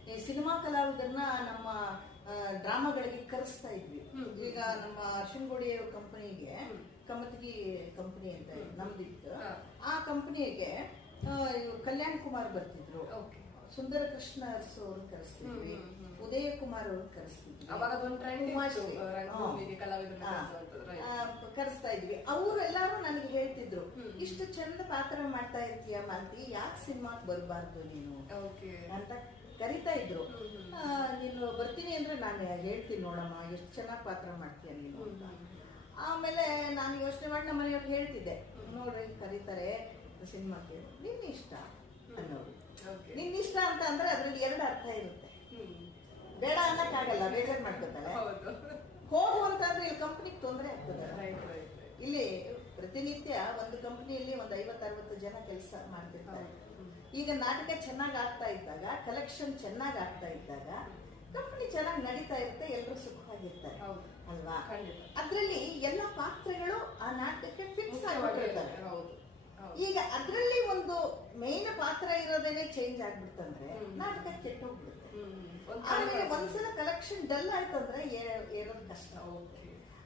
ಈ ಸಿನಿಮಾ ಕಲಾವಿದರನ್ನ ನಮ್ಮ ಡ್ರಾಮಾಗಳಿಗೆ ಕರೆಸ್ತಾ ಇದ್ವಿ. ಈಗ ನಮ್ಮ ಶಿಂಗೋಡಿ ಕಂಪನಿಗೆ, ಕಮತಗಿ ಕಂಪನಿ ಅಂತ ನಮ್ದಿತ್ತು, ಆ ಕಂಪನಿಗೆ ಕಲ್ಯಾಣ್ ಕುಮಾರ್ ಬರ್ತಿದ್ರು, ಸುಂದರ ಕೃಷ್ಣ ಅರಸು ಅವ್ರನ್ನ ಕರೆಸ್ತಿದ್ವಿ, ಉದಯ ಕುಮಾರ್ ಅವ್ರನ್ನ ಕರೆಸ್ತಿದ್ವಿ, ಕರೆಸ್ತಾ ಇದ್ವಿ. ಅವರೆಲ್ಲಾರು ನನಗೆ ಹೇಳ್ತಿದ್ರು, ಇಷ್ಟು ಚಂದ ಪಾತ್ರ ಮಾಡ್ತಾ ಇರ್ತೀಯ ಮಾಲತಿ, ಯಾಕೆ ಸಿನಿಮಾಕ್ ಬರ್ಬಾರ್ದು ನೀನು ಅಂತ ಕರಿತಾ ಇದ್ರು. ನೀನು ಬರ್ತೀನಿ ಅಂದ್ರೆ ನಾನು ಹೇಳ್ತೀನಿ ನೋಡಮ್ಮ, ಎಷ್ಟು ಚೆನ್ನಾಗಿ ಪಾತ್ರ ಮಾಡ್ತೀಯ ನೀನು ಅಂತ. ಆಮೇಲೆ ನಾನು ಯೋಚನೆ ಮಾಡಿ ನಮ್ಮ ಮನೆಯವ್ರಿಗೆ ಹೇಳ್ತಿದ್ದೆ, ನೋಡ್ರಿ ಕರೀತಾರೆ ಸಿನಿಮಾಕ್ಕೆ, ನಿನ್ನ ಇಷ್ಟ ಅನ್ನೋರು. ನಿನ್ನ ಇಷ್ಟ ಅಂತ ಅಂದ್ರೆ ಅದ್ರಲ್ಲಿ 2 ಅರ್ಥ ಇರುತ್ತೆ. ಬೇಡ ಅನ್ನಕ್ಕಾಗಲ್ಲ, ಬೇಜಾರು ಮಾಡ್ಕೊತಾಳೆ. ಹೋಗು ಅಂತಂದ್ರೆ ಇಲ್ಲಿ ಕಂಪ್ನಿಗೆ ತೊಂದರೆ ಆಗ್ತದೆ. ಇಲ್ಲಿ ಪ್ರತಿನಿತ್ಯ ಒಂದು ಕಂಪ್ನಿಯಲ್ಲಿ ಒಂದು 50-60 ಜನ ಕೆಲಸ ಮಾಡ್ತಿರ್ತಾರೆ. ಈಗ ನಾಟಕ ಚೆನ್ನಾಗಿ ಆಗ್ತಾ ಇದ್ದಾಗ, ಕಲೆಕ್ಷನ್ ಚೆನ್ನಾಗಿ ಆಗ್ತಾ ಇದ್ದಾಗ ಕಂಪನಿ ಚೆನ್ನಾಗಿ ನಡೀತಾ ಇರುತ್ತೆ, ಎಲ್ಲರೂ ಸುಖವಾಗಿರ್ತಾರೆ ಅಲ್ವಾ? ಅದ್ರಲ್ಲಿ ಎಲ್ಲ ಪಾತ್ರಗಳು ಆ ನಾಟಕಕ್ಕೆ ಫಿಕ್ಸ್ ಆಗಿಬಿಟ್ಟಿರ್ತಾರೆ. ಈಗ ಅದ್ರಲ್ಲಿ ಒಂದು ಮೇನ್ ಪಾತ್ರ ಇರೋದೇನೆ ಚೇಂಜ್ ಆಗ್ಬಿಡ್ತಂದ್ರೆ ನಾಟಕ ಕೆಟ್ಟೋಗ್ಬಿಡುತ್ತೆ. ಆಮೇಲೆ ಒಂದ್ಸಲ ಕಲೆಕ್ಷನ್ ಡಲ್ ಆಯ್ತಂದ್ರೆ ಏರೋದು ಕಷ್ಟ.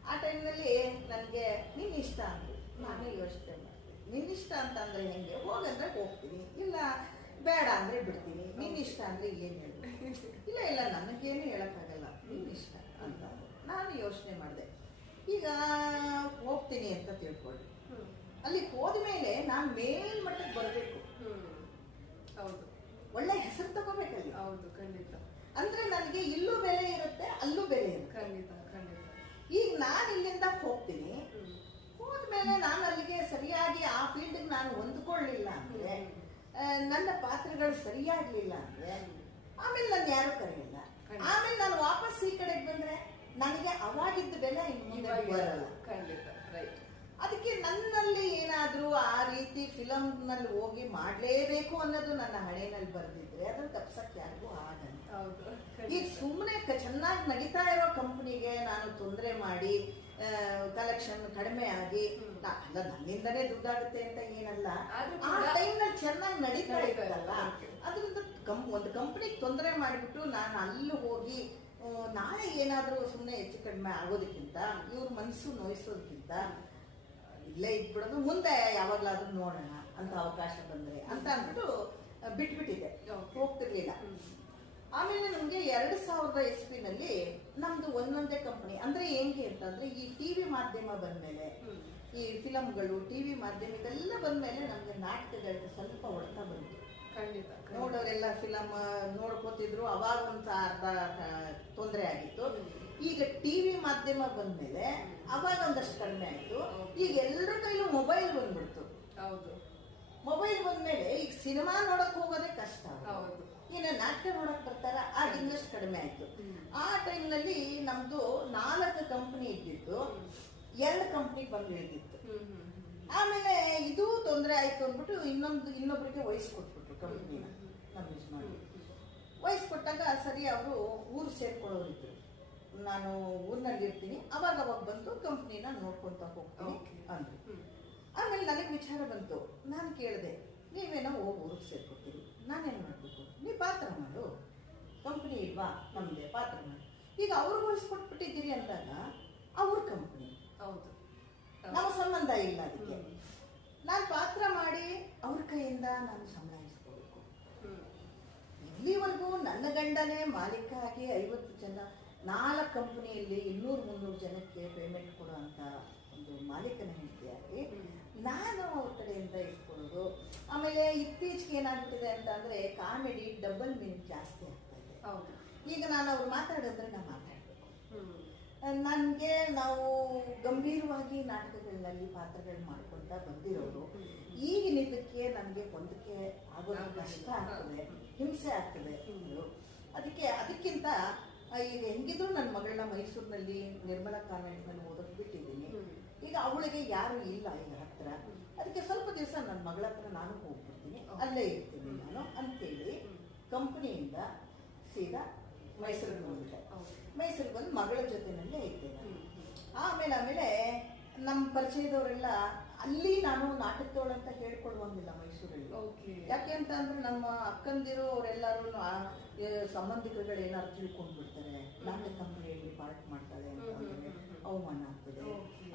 ಆ ಟೈಮ್ನಲ್ಲಿ ನನಗೆ ನಿನ್ನ ಇಷ್ಟ ಅಂದ್ರು. ನಾನೇ ಯೋಚನೆ ಮಾಡ್ತೀನಿ, ನಿನ್ನಿಷ್ಟ ಅಂತ ಅಂದ್ರೆ ಹೆಂಗೆ? ಹೋಗಂದ್ರೆ ಹೋಗ್ತೀನಿ, ಇಲ್ಲ ಬೇಡ ಅಂದ್ರೆ ಬಿಡ್ತೀನಿ. ನಿನ್ನ ಇಷ್ಟ ಅಂದ್ರೆ ಏನು ಹೇಳಿ? ಇಲ್ಲ ನನಗೇನು ಹೇಳಕ್ಕಾಗಲ್ಲ, ನಿನ್ನಿಷ್ಟ ಅಂತ ನಾನು ಯೋಚನೆ ಮಾಡಿದೆ. ಈಗ ಹೋಗ್ತೀನಿ ಅಂತ ತಿಳ್ಕೊಳ್ಳಿ. ಅಲ್ಲಿ ಹೋದ್ಮೇಲೆ ನಾನು ಮೇಲ್ಮಟ್ಟಕ್ಕೆ ಬರಬೇಕು. ಒಳ್ಳೆ ಹೆಸರು ತಗೋಬೇಕಲ್ಲಿ. ಹೌದು, ಖಂಡಿತ. ಅಂದ್ರೆ ನನಗೆ ಇಲ್ಲೂ ಬೆಲೆ ಇರುತ್ತೆ, ಅಲ್ಲೂ ಬೆಲೆ ಇರುತ್ತೆ. ಖಂಡಿತ, ಖಂಡಿತ. ಈಗ ನಾನು ಇಲ್ಲಿಂದ ಹೋಗ್ತೀನಿ, ಹೋದ್ಮೇಲೆ ನಾನು ಅಲ್ಲಿಗೆ ಸರಿಯಾಗಿ ಆ ಫೀಲ್ಡ್ ನಾನು ಹೊಂದ್ಕೊಳ್ಳಿಲ್ಲ ಅಂದ್ರೆ, ನನ್ನ ಪಾತ್ರಗಳು ಸರಿಯಾಗ್ಲಿಲ್ಲ ಅಂದ್ರೆ, ಆಮೇಲೆ ನಾನು ಯಾರು ಕರೆಯಲ್ಲ. ಆಮೇಲೆ ನಾನು ವಾಪಸ್ ಈ ಕಡೆಗೆ ಬಂದ್ರೆ ನನಗೆ ಅವಾಗಿದ್ದ ಬೆಲೆ ಇನ್ನು ಮುಂದೆ ಬರಲ್ಲ. ಖಂಡಿತ, ರೈಟ್. ಅದಕ್ಕೆ ನನ್ನಲ್ಲಿ ಏನಾದ್ರೂ ಆ ರೀತಿ ಫಿಲಂ ನಲ್ಲಿ ಹೋಗಿ ಮಾಡ್ಲೇಬೇಕು ಅನ್ನೋದು ನನ್ನ ಹಣೆಯಲ್ಲಿ ಬರ್ದಿದ್ರೆ ಅದನ್ನ ತಪ್ಸಕ್ ಯಾರಿಗೂ ಆಗಲ್ಲ. ಈಗ ಸುಮ್ಮನೆ ಚೆನ್ನಾಗಿ ನಡೀತಾ ಇರೋ ಕಂಪನಿಗೆ ನಾನು ತೊಂದರೆ ಮಾಡಿ ಕಲೆಕ್ಷನ್ ಕಡಿಮೆ ಆಗಿ ಅಲ್ಲ, ನನ್ನಿಂದನೇ ದುಡ್ಡಾಗುತ್ತೆ ಅಂತ ಏನಲ್ಲ, ಆ ಟೈಮ್ ನಲ್ಲಿ ಚೆನ್ನಾಗಿ ನಡೀತಾ ಇತ್ತಲ್ಲ, ಅದ್ರಿಂದ ಒಂದು ಕಂಪನಿಗೆ ತೊಂದರೆ ಮಾಡಿಬಿಟ್ಟು ನಾನು ಅಲ್ಲಿ ಹೋಗಿ ನಾಳೆ ಏನಾದ್ರೂ ಸುಮ್ಮನೆ ಹೆಚ್ಚು ಕಡಿಮೆ ಆಗೋದಕ್ಕಿಂತ ಇವ್ರ ಮನಸ್ಸು ನೋಯಿಸೋದಕ್ಕಿಂತ ಇಲ್ಲೇ ಇಟ್ಬಿಡೋದು, ಮುಂದೆ ಯಾವಾಗ್ಲಾದ್ರೂ ನೋಡೋಣ ಅಂತ ಅವಕಾಶ ಬಂದ್ರೆ ಅಂತ ಅಂದ್ಬಿಟ್ಟು ಬಿಟ್ಬಿಟ್ಟಿದೆ, ಹೋಗ್ತಿರ್ಲಿಲ್ಲ. ಆಮೇಲೆ ನಮ್ಗೆ 2000 ಇಸ್ವಿನಲ್ಲಿ ನಮ್ದು ಒಂದೊಂದೇ ಕಂಪನಿ ಅಂದ್ರೆ ಹೆಂಗೆ ಅಂತಂದ್ರೆ, ಈ ಟಿವಿ ಮಾಧ್ಯಮ ಬಂದ್ಮೇಲೆ, ಈ ಫಿಲಂಗಳು ಟಿವಿ ಮಾಧ್ಯಮ ಇದೆಲ್ಲ ಬಂದ್ಮೇಲೆ ನಮ್ಗೆ ನಾಟಕಗಳಿಗೆ ಸ್ವಲ್ಪ ಹೊಡೆತ ಬಂತು. ಖಂಡಿತ. ನೋಡೋರೆಲ್ಲ ಫಿಲಂ ನೋಡ್ಕೋತಿದ್ರು, ಅವಾಗ ಒಂದು ಅರ್ಧ ತೊಂದರೆ ಆಗಿತ್ತು. ಈಗ ಟಿವಿ ಮಾಧ್ಯಮ ಬಂದ್ಮೇಲೆ ಅವಾಗ ಒಂದಷ್ಟು ಕಡಿಮೆ ಆಯ್ತು. ಈಗ ಎಲ್ಲರ ಕೈಲೂ ಮೊಬೈಲ್ ಬಂದ್ಬಿಡ್ತು. ಹೌದು. ಮೊಬೈಲ್ ಬಂದ್ಮೇಲೆ ಈಗ ಸಿನಿಮಾ ನೋಡಕ್ ಹೋಗೋದೇ ಕಷ್ಟ. ಹೌದು. ಇನ್ನು ನಾಟಕ ನೋಡಕ್ ಬರ್ತಾರ, ಆಗ ಇನ್ನಷ್ಟು ಕಡಿಮೆ ಆಯ್ತು. ಆ ಟೈಮ್ ನಲ್ಲಿ ನಮ್ದು 4 ಕಂಪನಿ ಇದ್ದಿತ್ತು, 2 ಕಂಪನಿಗೆ ಬಂದು ಇಳ್ದಿತ್ತು. ಆಮೇಲೆ ಇದು ತೊಂದರೆ ಆಯ್ತು ಅಂದ್ಬಿಟ್ಟು ಇನ್ನೊಬ್ರಿಗೆ ವಹಿಸ್ಕೊಟ್ಬಿಟ್ರು ಕಂಪ್ನಿನ. ನಮ್ಮ ಯಜಮಾನ ವಹಿಸ್ಕೊಟ್ಟಾಗ ಸರಿ ಅವರು ಊರು ಸೇರ್ಕೊಳ್ಳೋರಿದ್ರು, ನಾನು ಊರಿನಲ್ಲಿ ಇರ್ತೀನಿ, ಅವಾಗ ಬಂದು ಕಂಪ್ನಿನ ನೋಡ್ಕೊಂತ ಹೋಗ್ತೀನಿ ಅಂದ್ರು. ಆಮೇಲೆ ನನಗೆ ವಿಚಾರ ಬಂತು, ನಾನು ಕೇಳಿದೆ, ನೀವೇನೋ ಹೋಗಿ ಊರಿಗೆ ಸೇರ್ಕೊಡ್ತೀರಿ, ನಾನೇನು ಮಾಡಬೇಕು? ನೀ ಪಾತ್ರ ಮಾಡು, ಕಂಪ್ನಿ ಇಲ್ವಾ ನಮ್ದೆ, ಪಾತ್ರ ಮಾಡು. ಈಗ ಅವ್ರಿಗೆ ವಹಿಸ್ಕೊಟ್ಬಿಟ್ಟಿದ್ದೀರಿ ಅಂದಾಗ ಅವ್ರ ಕಂಪ್ನಿ, ಹೌದು, ನಮ್ಮ ಸಂಬಂಧ ಇಲ್ಲ. ಅದಕ್ಕೆ ನಾನು ಪಾತ್ರ ಮಾಡಿ ಅವ್ರ ಕೈಯಿಂದ ನಾನು ಸಂಭಾಳಿಸ್ಕೋಬೇಕು. ಇಲ್ಲಿವರೆಗೂ ನನ್ನ ಗಂಡನೇ ಮಾಲೀಕ ಆಗಿ 50 ಜನ 4 ಕಂಪನಿಯಲ್ಲಿ 200-300 ಜನಕ್ಕೆ ಪೇಮೆಂಟ್ ಕೊಡುವಂತ ಒಂದು ಮಾಲೀಕನ ಹೆಂಡತಿಯಾಗಿ ನಾನು ಅವ್ರ ಕಡೆಯಿಂದ ಇಸ್ಕೊಳ್ಳೋದು. ಆಮೇಲೆ ಇತ್ತೀಚೆಗೆ ಏನಾಗ್ಬಿಟ್ಟಿದೆ ಅಂತ ಅಂದ್ರೆ, ಕಾಮಿಡಿ ಡಬಲ್ ಮೀನಿಂಗ್ ಜಾಸ್ತಿ ಆಗ್ತಾ ಇದೆ. ಈಗ ನಾನು ಅವ್ರು ಮಾತಾಡಿದ್ರೆ ನಾನು ಮಾತಾಡ್ಬೇಕು. ನನಗೆ ನಾವು ಗಂಭೀರವಾಗಿ ನಾಟಕಗಳಲ್ಲಿ ಪಾತ್ರಗಳು ಮಾಡ್ಕೊಂತ ಬಂದಿರೋರು, ಈಗಿನ ಇದಕ್ಕೆ ನಮಗೆ ಹೊಂದಕ್ಕೆ ಆಗೋದು ಕಷ್ಟ ಆಗ್ತದೆ, ಹಿಂಸೆ ಆಗ್ತದೆ. ಅದಕ್ಕಿಂತ ಈಗ ಹೆಂಗಿದ್ರು ನನ್ನ ಮಗಳನ್ನ ಮೈಸೂರಿನಲ್ಲಿ ನಿರ್ಮಲಾ ಕಾನ್ವೆಂಟ್ನಲ್ಲಿ ಓದೋಕೆ ಬಿಟ್ಟಿದ್ದೀನಿ. ಈಗ ಅವಳಿಗೆ ಯಾರು ಇಲ್ಲ ಈಗ ಹತ್ರ, ಅದಕ್ಕೆ ಸ್ವಲ್ಪ ದಿವಸ ನನ್ನ ಮಗಳ ಹತ್ರ ನಾನು ಹೋಗ್ಬಿಡ್ತೀನಿ, ಅಲ್ಲೇ ಇರ್ತೀನಿ ನಾನು ಅಂತೇಳಿ ಕಂಪನಿಯಿಂದ ಸೀದಾ ಮೈಸೂರಿಗೆ ಹೋಗ್ಬಿಟ್ಟೆ. ಮೈಸೂರಿಗೆ ಬಂದು ಮಗಳ ಜೊತೆನಲ್ಲೇ ಇದ್ದೆ ನಾನು. ಆಮೇಲೆ ನಮ್ಮ ಪರಿಚಯದವರೆಲ್ಲ ಅಲ್ಲಿ ನಾನು ನಾಟಕದವಳಂತ ಹೇಳ್ಕೊಡುವಂಗಿಲ್ಲ ಮೈಸೂರಲ್ಲಿ. ಯಾಕೆ ಅಂತ ಅಂದ್ರೆ ನಮ್ಮ ಅಕ್ಕಂದಿರು ಅವರೆಲ್ಲರೂ ಸಂಬಂಧಿಕರುಗಳು ಏನಾದ್ರು ತಿಳ್ಕೊಂಡ್ಬಿಡ್ತಾರೆ, ನಾಟಕ ಕಂಪನಿಯಲ್ಲಿ ಪಾರ್ಟ್ ಮಾಡ್ತಾರೆ ಅಂತ ಅಂದ್ರೆ ಅವಮಾನ ಆಗ್ತದೆ.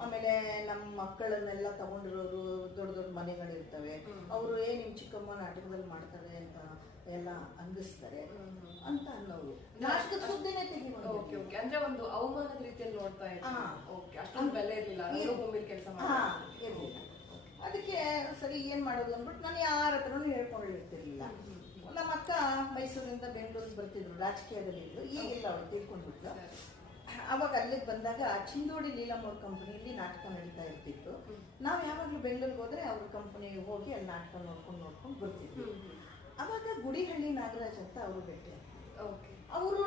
ಆಮೇಲೆ ನಮ್ಮ ಮಕ್ಕಳನ್ನೆಲ್ಲ ತಗೊಂಡಿರೋರು ದೊಡ್ಡ ದೊಡ್ಡ ಮನೆಗಳಿರ್ತವೆ, ಅವರು ನಿಮ್ ಚಿಕ್ಕಮ್ಮ ನಾಟಕದಲ್ಲಿ ಮಾಡ್ತಾರೆ ಅಂತ ಎಲ್ಲ ಅಂದಿಸ್ತಾರೆ ಅಂತ ಅನ್ನೋರು ನಾಟಕದ ಸುದ್ದಿನೇ ತೆಗಿಬೋದು. ಅಂದ್ರೆ ಒಂದು ಅವಮಾನದ ರೀತಿಯಲ್ಲಿ ನೋಡ್ತಾ ಇದ್ದಾರೆ, ಬೆಲೆ ಇರಲಿಲ್ಲ, ಕೆಲಸ ಇರಲಿಲ್ಲ. ಅದಕ್ಕೆ ಸರಿ ಏನ್ ಮಾಡೋದು ಅಂದ್ಬಿಟ್ಟು ನಾನು ಯಾರ ಹತ್ರನೂ ಹೇಳ್ಕೊಂಡಿರ್ತಿರ್ಲಿಲ್ಲ. ನಮ್ಮ ಅಕ್ಕ ಮೈಸೂರಿಂದ ಬೆಂಗಳೂರಿಗೆ ಬರ್ತಿದ್ರು, ರಾಜಕೀಯದಲ್ಲಿ ಇದ್ರು, ಈಗಿಲ್ಲ, ಅವಳು ತೀರ್ಕೊಂಡ್ಬಿಟ್ಲು. ಅವಾಗ ಅಲ್ಲಿಗೆ ಬಂದಾಗ ಚಿಂದೋಡಿ ಲೀಲಮ್ಮ ಅವ್ರ ಕಂಪನಿಯಲ್ಲಿ ನಾಟಕ ನಡೀತಾ ಇರ್ತಿತ್ತು. ನಾವು ಯಾವಾಗ್ಲೂ ಬೆಂಗಳೂರಿಗೆ ಹೋದ್ರೆ ಅವ್ರ ಕಂಪನಿಗೆ ಹೋಗಿ ಅಲ್ಲಿ ನಾಟಕ ನೋಡ್ಕೊಂಡು ಬರ್ತಿದ್ವಿ. ಅವಾಗ ಗುಡಿಹಳ್ಳಿ ನಾಗರಾಜ್ ಅಂತ ಅವರು ಭೇಟಿ. ಅವರು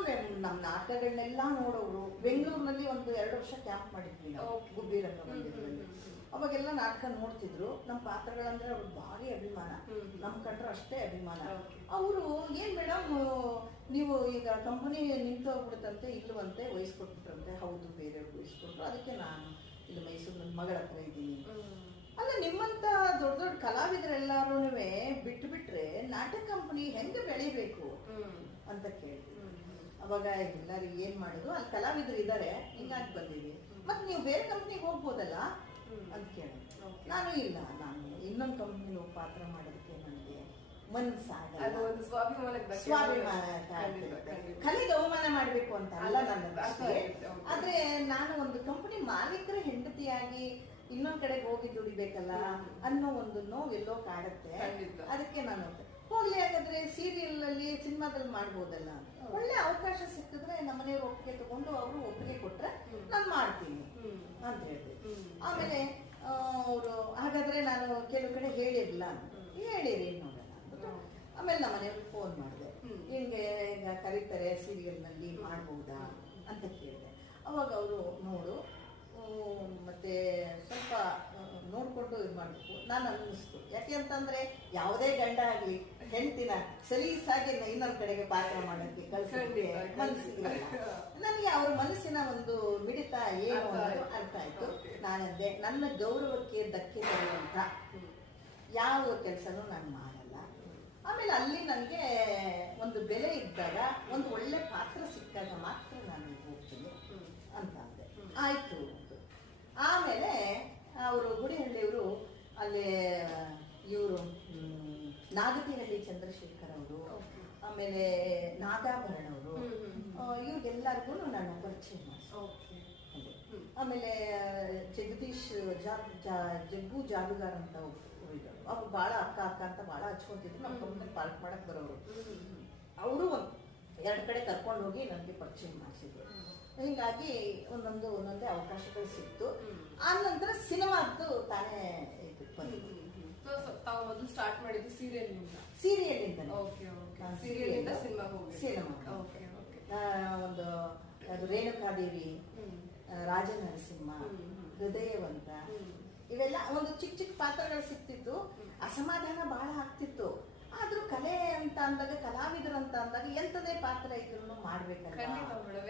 ನಮ್ಮ ನಾಟಕಗಳನ್ನೆಲ್ಲ ನೋಡೋರು. ಬೆಂಗಳೂರಿನಲ್ಲಿ ಒಂದು 2 ವರ್ಷ ಕ್ಯಾಂಪ್ ಮಾಡಿದ್ವಿ ನಾವು ಗುಬ್ಬಿ ರಂಗಮಂದಿರದಲ್ಲಿ. ಅವಾಗೆಲ್ಲ ನಾಟಕ ನೋಡ್ತಿದ್ರು. ನಮ್ಮ ಪಾತ್ರಗಳಂದ್ರೆ ಅವ್ರಿಗೆ ಭಾರಿ ಅಭಿಮಾನ, ನಮ್ ಕಂಡ್ರೆ ಅಷ್ಟೇ ಅಭಿಮಾನ. ಅವರು ಏನ್ ಮೇಡಮ್ ನೀವು ಈಗ ಕಂಪನಿ ನಿಂತೋಗ್ಬಿಡುತ್ತಂತೆ, ಇಲ್ಲವಂತೆ, ವಹಿಸ್ಕೊಟ್ಬಿಟ್ರಂತೆ. ಹೌದು, ಬೇರೆಯವ್ರಿಗೆ ವಹಿಸ್ಕೊಟ್ರು, ಅದಕ್ಕೆ ನಾನು ಇಲ್ಲಿ ಮೈಸೂರಿನ ಮಗಳ ಹತ್ರ ಇದ್ದೀನಿ. ಅಲ್ಲ, ನಿಮ್ಮಂತ ದೊಡ್ಡ ದೊಡ್ಡ ಕಲಾವಿದರೆಲ್ಲಾರು ಬಿಟ್ರೆ ನಾಟಕ ಕಂಪನಿ ಹೆಂಗೆ ಬೆಳಿಬೇಕು ಅಂತ ಕೇಳ್ತೀವಿ. ಅವಾಗ ಎಲ್ಲರೂ ಏನ್ ಮಾಡುದು, ಅಲ್ಲಿ ಕಲಾವಿದರು ಇದ್ದಾರೆ, ಹಿಂಗಾಗಿ ಬಂದಿವಿ, ಮತ್ತೆ ನೀವು ಬೇರೆ ಕಂಪ್ನಿಗೆ ಹೋಗ್ಬೋದಲ್ಲ ಅಂತ ಕೇಳಿದ್ರು. ನಾನು ಇಲ್ಲ, ನಾನು ಇನ್ನೊಂದು ಕಂಪ್ನಿ ಪಾತ್ರ ಮಾಡೋದಕ್ಕೆ ನನಗೆ ಮನಸ್ಸಾಗಲ್ಲ, ಸ್ವಾಭಿಮಾನ, ಕಲೆಗೆ ಅವಮಾನ ಮಾಡ್ಬೇಕು ಅಂತ ಅಲ್ಲ ನನ್ನ. ಆದ್ರೆ ನಾನು ಒಂದು ಕಂಪನಿ ಮಾಲೀಕರ ಹೆಂಡತಿಯಾಗಿ ಇನ್ನೊಂದ್ ಕಡೆಗೆ ಹೋಗಿ ದುಡಿಬೇಕಲ್ಲ ಅನ್ನೋ ಒಂದು ನೋವೆಲ್ಲೋ ಕಾಡುತ್ತೆ. ಅದಕ್ಕೆ ನಾನು ಹೋಗ್ಲಿ ಹಾಗಾದ್ರೆ ಸೀರಿಯಲ್ ಅಲ್ಲಿ ಸಿನಿಮಾದಲ್ಲಿ ಮಾಡ್ಬೋದಲ್ಲ ಒಳ್ಳೆ ಅವಕಾಶ ಸಿಕ್ಕಿದ್ರೆ ನಮ್ಮನೆಯವ್ರು ಒಪ್ಪಿಗೆ ತಗೊಂಡು ಅವರು ಒಪ್ಪಿಗೆ ಕೊಟ್ರೆ ನಾನು ಮಾಡ್ತೀನಿ ಅಂತ ಹೇಳಿದೆ. ಆಮೇಲೆ ಅವರು ಹಾಗಾದ್ರೆ ನಾನು ಕೆಲವು ಕಡೆ ಹೇಳಿರಲಿಲ್ಲ, ಹೇಳಿರಿ ನೋಡೋಣ ಅಂದ್ಬಿಟ್ಟು ಆಮೇಲೆ ನಮ್ಮನೆಯವ್ರಿಗೆ ಫೋನ್ ಮಾಡಿದೆ, ಹಿಂಗೆ ಈಗ ಕರೀತಾರೆ ಸೀರಿಯಲ್ನಲ್ಲಿ ಮಾಡ್ಬೋದಾ ಅಂತ ಕೇಳಿದೆ. ಅವಾಗ ಅವರು ನೋಡು ಮತ್ತೆ ಸ್ವಲ್ಪ ನೋಡ್ಕೊಂಡು ಇದು ಮಾಡಬೇಕು ನಾನು ಅನ್ನಿಸ್ತು. ಯಾಕೆ ಅಂತಂದ್ರೆ ಯಾವುದೇ ಗಂಡ ಆಗಲಿ ಹೆಂಡತಿನ ಸಲೀಸಾಗಿ ಇನ್ನೊಂದ್ ಕಡೆಗೆ ಪಾತ್ರ ಮಾಡೋಕ್ಕೆ ಕಳ್ಸೋಕೆ ಮನಸ್ಸಿಲ್ಲ. ನನಗೆ ಅವ್ರ ಮನಸ್ಸಿನ ಒಂದು ಮಿಡಿತ ಏನು ಅನ್ನೋದು ಅರ್ಥ ಆಯ್ತು. ನಾನಂದೆ ನನ್ನ ಗೌರವಕ್ಕೆ ಧಕ್ಕೆ ತರುವಂತ ಯಾವ ಕೆಲಸನೂ ನಾನು ಮಾಡಲ್ಲ. ಆಮೇಲೆ ಅಲ್ಲಿ ನನಗೆ ಒಂದು ಬೆಲೆ ಇದ್ದಾಗ ಒಂದು ಒಳ್ಳೆ ಪಾತ್ರ ಸಿಕ್ಕಾಗ ಮಾತ್ರ ನಾನು ಹೋಗ್ತೀನಿ ಅಂತ ಅಂದೆ. ಆಯ್ತು. ಆಮೇಲೆ ಅವರು ಗುಡಿಹಳ್ಳಿಯವರು ಅಲ್ಲಿ ಇವರು ನಾಗತಿಹಳ್ಳಿ ಚಂದ್ರಶೇಖರ್ ಅವರು, ಆಮೇಲೆ ನಾಗಾಭರಣ ಅವರು, ಇವ್ರಿಗೆಲ್ಲರಿಗೂ ನಾನು ಪರಿಚಯ ಮಾಡಿಸಿದೆ. ಆಮೇಲೆ ಜಗದೀಶ್ ಜಗ್ಗು ಜಾದುಗಾರ್ ಅಂತ ಇದ್ದರು. ಅವ್ರು ಭಾಳ ಅಕ್ಕ ಅಕ್ಕ ಅಂತ ಭಾಳ ಹಚ್ಕೊಂತಿದ್ರು. ನಮ್ಮ ಕಂಪ್ನಿ ಪಾರ್ಕ್ ಮಾಡಕ್ ಬರೋರು. ಅವರು ಎರಡು ಕಡೆ ಕರ್ಕೊಂಡು ಹೋಗಿ ನನಗೆ ಪರಿಚಯ ಮಾಡಿಸಿದ್ರು. ಹೀಗಾಗಿ ಒಂದೊಂದೇ ಅವಕಾಶಗಳು ಸಿಕ್ತು. ಆ ನಂತರ ಸಿನಿಮಾದ್ದು ತಾನೇ ಬಂತು. ತಾವು ಮೊದಲು ಸ್ಟಾರ್ಟ್ ಮಾಡಿದ್ದು ಸೀರಿಯಲ್ ಒಂದು ಅದು ರೇಣುಕಾದೇವಿ, ರಾಜನರಸಿಂಹ, ಹೃದಯವಂತ, ಇವೆಲ್ಲ ಒಂದು ಚಿಕ್ಕ ಚಿಕ್ಕ ಪಾತ್ರಗಳು ಸಿಕ್ತಿತ್ತು. ಅಸಮಾಧಾನ ಬಹಳ ಆಗ್ತಿತ್ತು. ಆದ್ರೂ ಕಲೆ ಅಂತ ಅಂದಾಗ, ಕಲಾವಿದರು ಅಂತ ಅಂದಾಗ ಎಂತದೇ ಪಾತ್ರ ಇದ್ರು ಮಾಡ್ಬೇಕಲ್ಲ.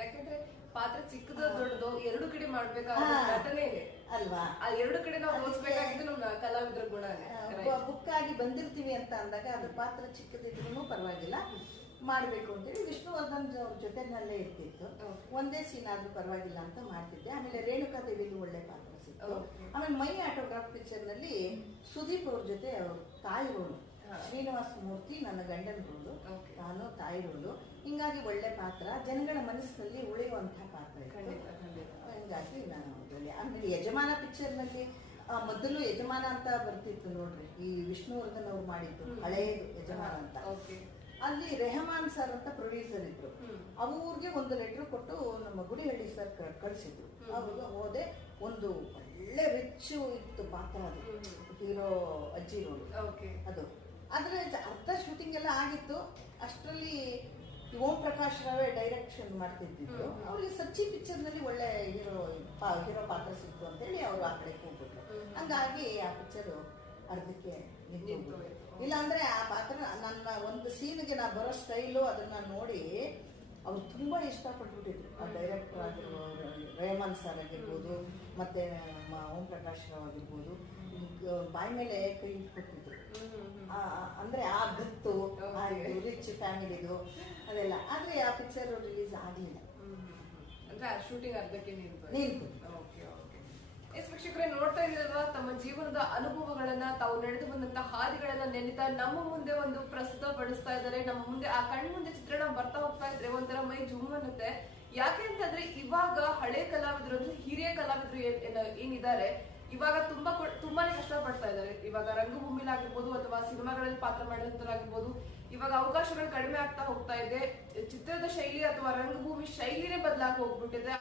ಯಾಕಂದ್ರೆ ಪಾತ್ರ ಚಿಕ್ಕದ ದೊಡ್ಡದು ಎರಡು ಕಡೆ ಮಾಡ್ಬೇಕಾದ ಘಟನೆ ಇದೆ ಅಲ್ವಾ. ಆ ಎರಡು ಕಡೆ ನಾವು ಓದಿಸ್ಬೇಕಾಗಿದ್ದು ನಮ್ಮ ಕಲಾವಿದರ ಗುಣ. ಬುಕ್ ಆಗಿ ಬಂದಿರ್ತೀವಿ ಅಂತ ಅಂದಾಗ ಅದ್ರ ಪಾತ್ರ ಚಿಕ್ಕದಿದ್ರು ಪರವಾಗಿಲ್ಲ ಮಾಡ್ಬೇಕು ಅಂತೇಳಿ ವಿಷ್ಣುವರ್ಧನ್ ಜೊತೆನಲ್ಲೇ ಇರ್ತಿತ್ತು. ಒಂದೇ ಸೀನ್ ಆದ್ರೂ ಪರವಾಗಿಲ್ಲ ಅಂತ ಮಾಡ್ತಿದ್ದೆ. ಆಮೇಲೆ ರೇಣುಕಾ ದೇವಿಲಿ ಒಳ್ಳೆ ಪಾತ್ರ ಸಿಕ್ತು. ಆಮೇಲೆ ಮೈ ಆಟೋಗ್ರಾಫ್ ಪಿಕ್ಚರ್ ನಲ್ಲಿ ಸುದೀಪ್ ಅವ್ರ ಜೊತೆ ತಾಯಿ ರೋಲು, ಶ್ರೀನಿವಾಸ ಮೂರ್ತಿ ನನ್ನ ಗಂಡನ ರೋಲು, ನಾನು ತಾಯಿ ರೋಲು. ಹಿಂಗಾಗಿ ಒಳ್ಳೆ ಪಾತ್ರ, ಜನಗಳ ಮನಸ್ಸಿನಲ್ಲಿ ಉಳಿಯುವಂತಹ ಪಾತ್ರ ಇತ್ತು. ಹಿಂಗಾಗಿ ನಾನು ಆಮೇಲೆ ಯಜಮಾನ ಪಿಕ್ಚರ್ ನಲ್ಲಿ ಮೊದಲು ಯಜಮಾನ ಅಂತ ಬರ್ತಿತ್ತು ನೋಡ್ರಿ, ಈ ವಿಷ್ಣುವರ್ಧನ್ ಅವ್ರು ಮಾಡಿದ್ದು ಹಳೆಯದು ಯಜಮಾನ ಅಂತ. ಅಲ್ಲಿ ರೆಹಮಾನ್ ಸರ್ ಅಂತ ಪ್ರೊಡ್ಯೂಸರ್ ಇದ್ರು. ಅವ್ರಿಗೆ ಒಂದು ಲೆಟರ್ ಕೊಟ್ಟು ನಮ್ಮ ಗುಡಿಹಳ್ಳಿ ಸರ್ ಕಳಿಸಿದ್ರು. ಅವಾಗ ಹೋದೆ. ಒಂದು ಒಳ್ಳೆ ರಿಚ್ ಇತ್ತು ಪಾತ್ರ, ಅದು ಹೀರೋ ಅಜ್ಜಿ ರೋಲ್ ಅದು. ಆದ್ರೆ ಅರ್ಧ ಶೂಟಿಂಗ್ ಎಲ್ಲ ಆಗಿತ್ತು. ಅಷ್ಟರಲ್ಲಿ ಓಂ ಪ್ರಕಾಶ್ ರಾವೇ ಡೈರೆಕ್ಷನ್ ಮಾಡ್ತಿದ್ರು. ಅವ್ರಿಗೆ ಸಚ್ಚಿ ಪಿಕ್ಚರ್ ನಲ್ಲಿ ಒಳ್ಳೆ ಹೀರೋ ಪಾತ್ರ ಸಿಕ್ತು ಅಂತೇಳಿ ಅವ್ರು ಆ ಕಡೆ ಹೋಗ್ಬಿಟ್ರು. ಹಂಗಾಗಿ ಆ ಪಿಕ್ಚರ್ ಅರ್ಧಕ್ಕೆ ನಿಂತು. ಇಲ್ಲಾಂದ್ರೆ ಆ ಪಾತ್ರ ನನ್ನ ಒಂದು ಸೀನ್ಗೆ ನಾ ಬರೋ ಸ್ಟೈಲು ಅದನ್ನ ನೋಡಿ ಅವ್ರು ತುಂಬಾ ಇಷ್ಟಪಟ್ಬಿಟ್ಟಿದ್ರು. ಆ ಡೈರೆಕ್ಟರ್ ಆಗಿರೋ ರೇಹಮಾನ್ ಸರ್ ಆಗಿರ್ಬೋದು, ಮತ್ತೆ ನಮ್ಮ ಓಂ ಪ್ರಕಾಶ್ ರಾವ್ ಆಗಿರ್ಬೋದು, ಬಾಯಿ ಮೇಲೆ ಕೈ ಇಟ್ಕೊತಿದ್ರು. ಅಂದ್ರೆ ಆ ಗತ್ತು, ರಿಚ್ ಫ್ಯಾಮಿಲಿದು ಅದೆಲ್ಲ. ಆದ್ರೆ ಆ ಪಿಕ್ಚರ್ ರಿಲೀಸ್ ಆಗ್ಲಿಲ್ಲ. ಅಂದ್ರೆ ಶೂಟಿಂಗ್ ಅರ್ಧಕ್ಕೆ ನಿಂತು. ವೀಕ್ಷಕರೇ, ನೋಡ್ತಾ ಇದ್ದೀರಲ್ವಾ, ತಮ್ಮ ಜೀವನದ ಅನುಭವಗಳನ್ನ, ತಾವು ನಡೆದು ಬಂದಂತ ಹಾದಿಗಳನ್ನ ನೆನೆತಾ ನಮ್ಮ ಮುಂದೆ ಒಂದು ಪ್ರಸ್ತುತ ಪಡಿಸ್ತಾ ಇದ್ದಾರೆ. ನಮ್ಮ ಮುಂದೆ ಆ ಕಣ್ಮುಂದೆ ಚಿತ್ರಣ ಬರ್ತಾ ಹೋಗ್ತಾ ಇದ್ರೆ ಒಂಥರ ಮೈ ಜುಮ್ ಅನ್ನುತ್ತೆ. ಯಾಕೆ ಅಂತಂದ್ರೆ ಇವಾಗ ಹಳೆ ಕಲಾವಿದರು ಅಂದ್ರೆ ಹಿರಿಯ ಕಲಾವಿದರು ಏನಿದ್ದಾರೆ ಇವಾಗ ತುಂಬಾನೇ ಕಷ್ಟ ಪಡ್ತಾ ಇದ್ದಾರೆ. ಇವಾಗ ರಂಗಭೂಮಿಲಾಗಿರ್ಬೋದು ಅಥವಾ ಸಿನಿಮಾಗಳಲ್ಲಿ ಪಾತ್ರ ಮಾಡಿರೋರಾಗಿರ್ಬೋದು, ಇವಾಗ ಅವಕಾಶಗಳು ಕಡಿಮೆ ಆಗ್ತಾ ಹೋಗ್ತಾ ಇದೆ. ಚಿತ್ರದ ಶೈಲಿ ಅಥವಾ ರಂಗಭೂಮಿ ಶೈಲಿನೇ ಬದಲಾಗಿ ಹೋಗ್ಬಿಟ್ಟಿದೆ.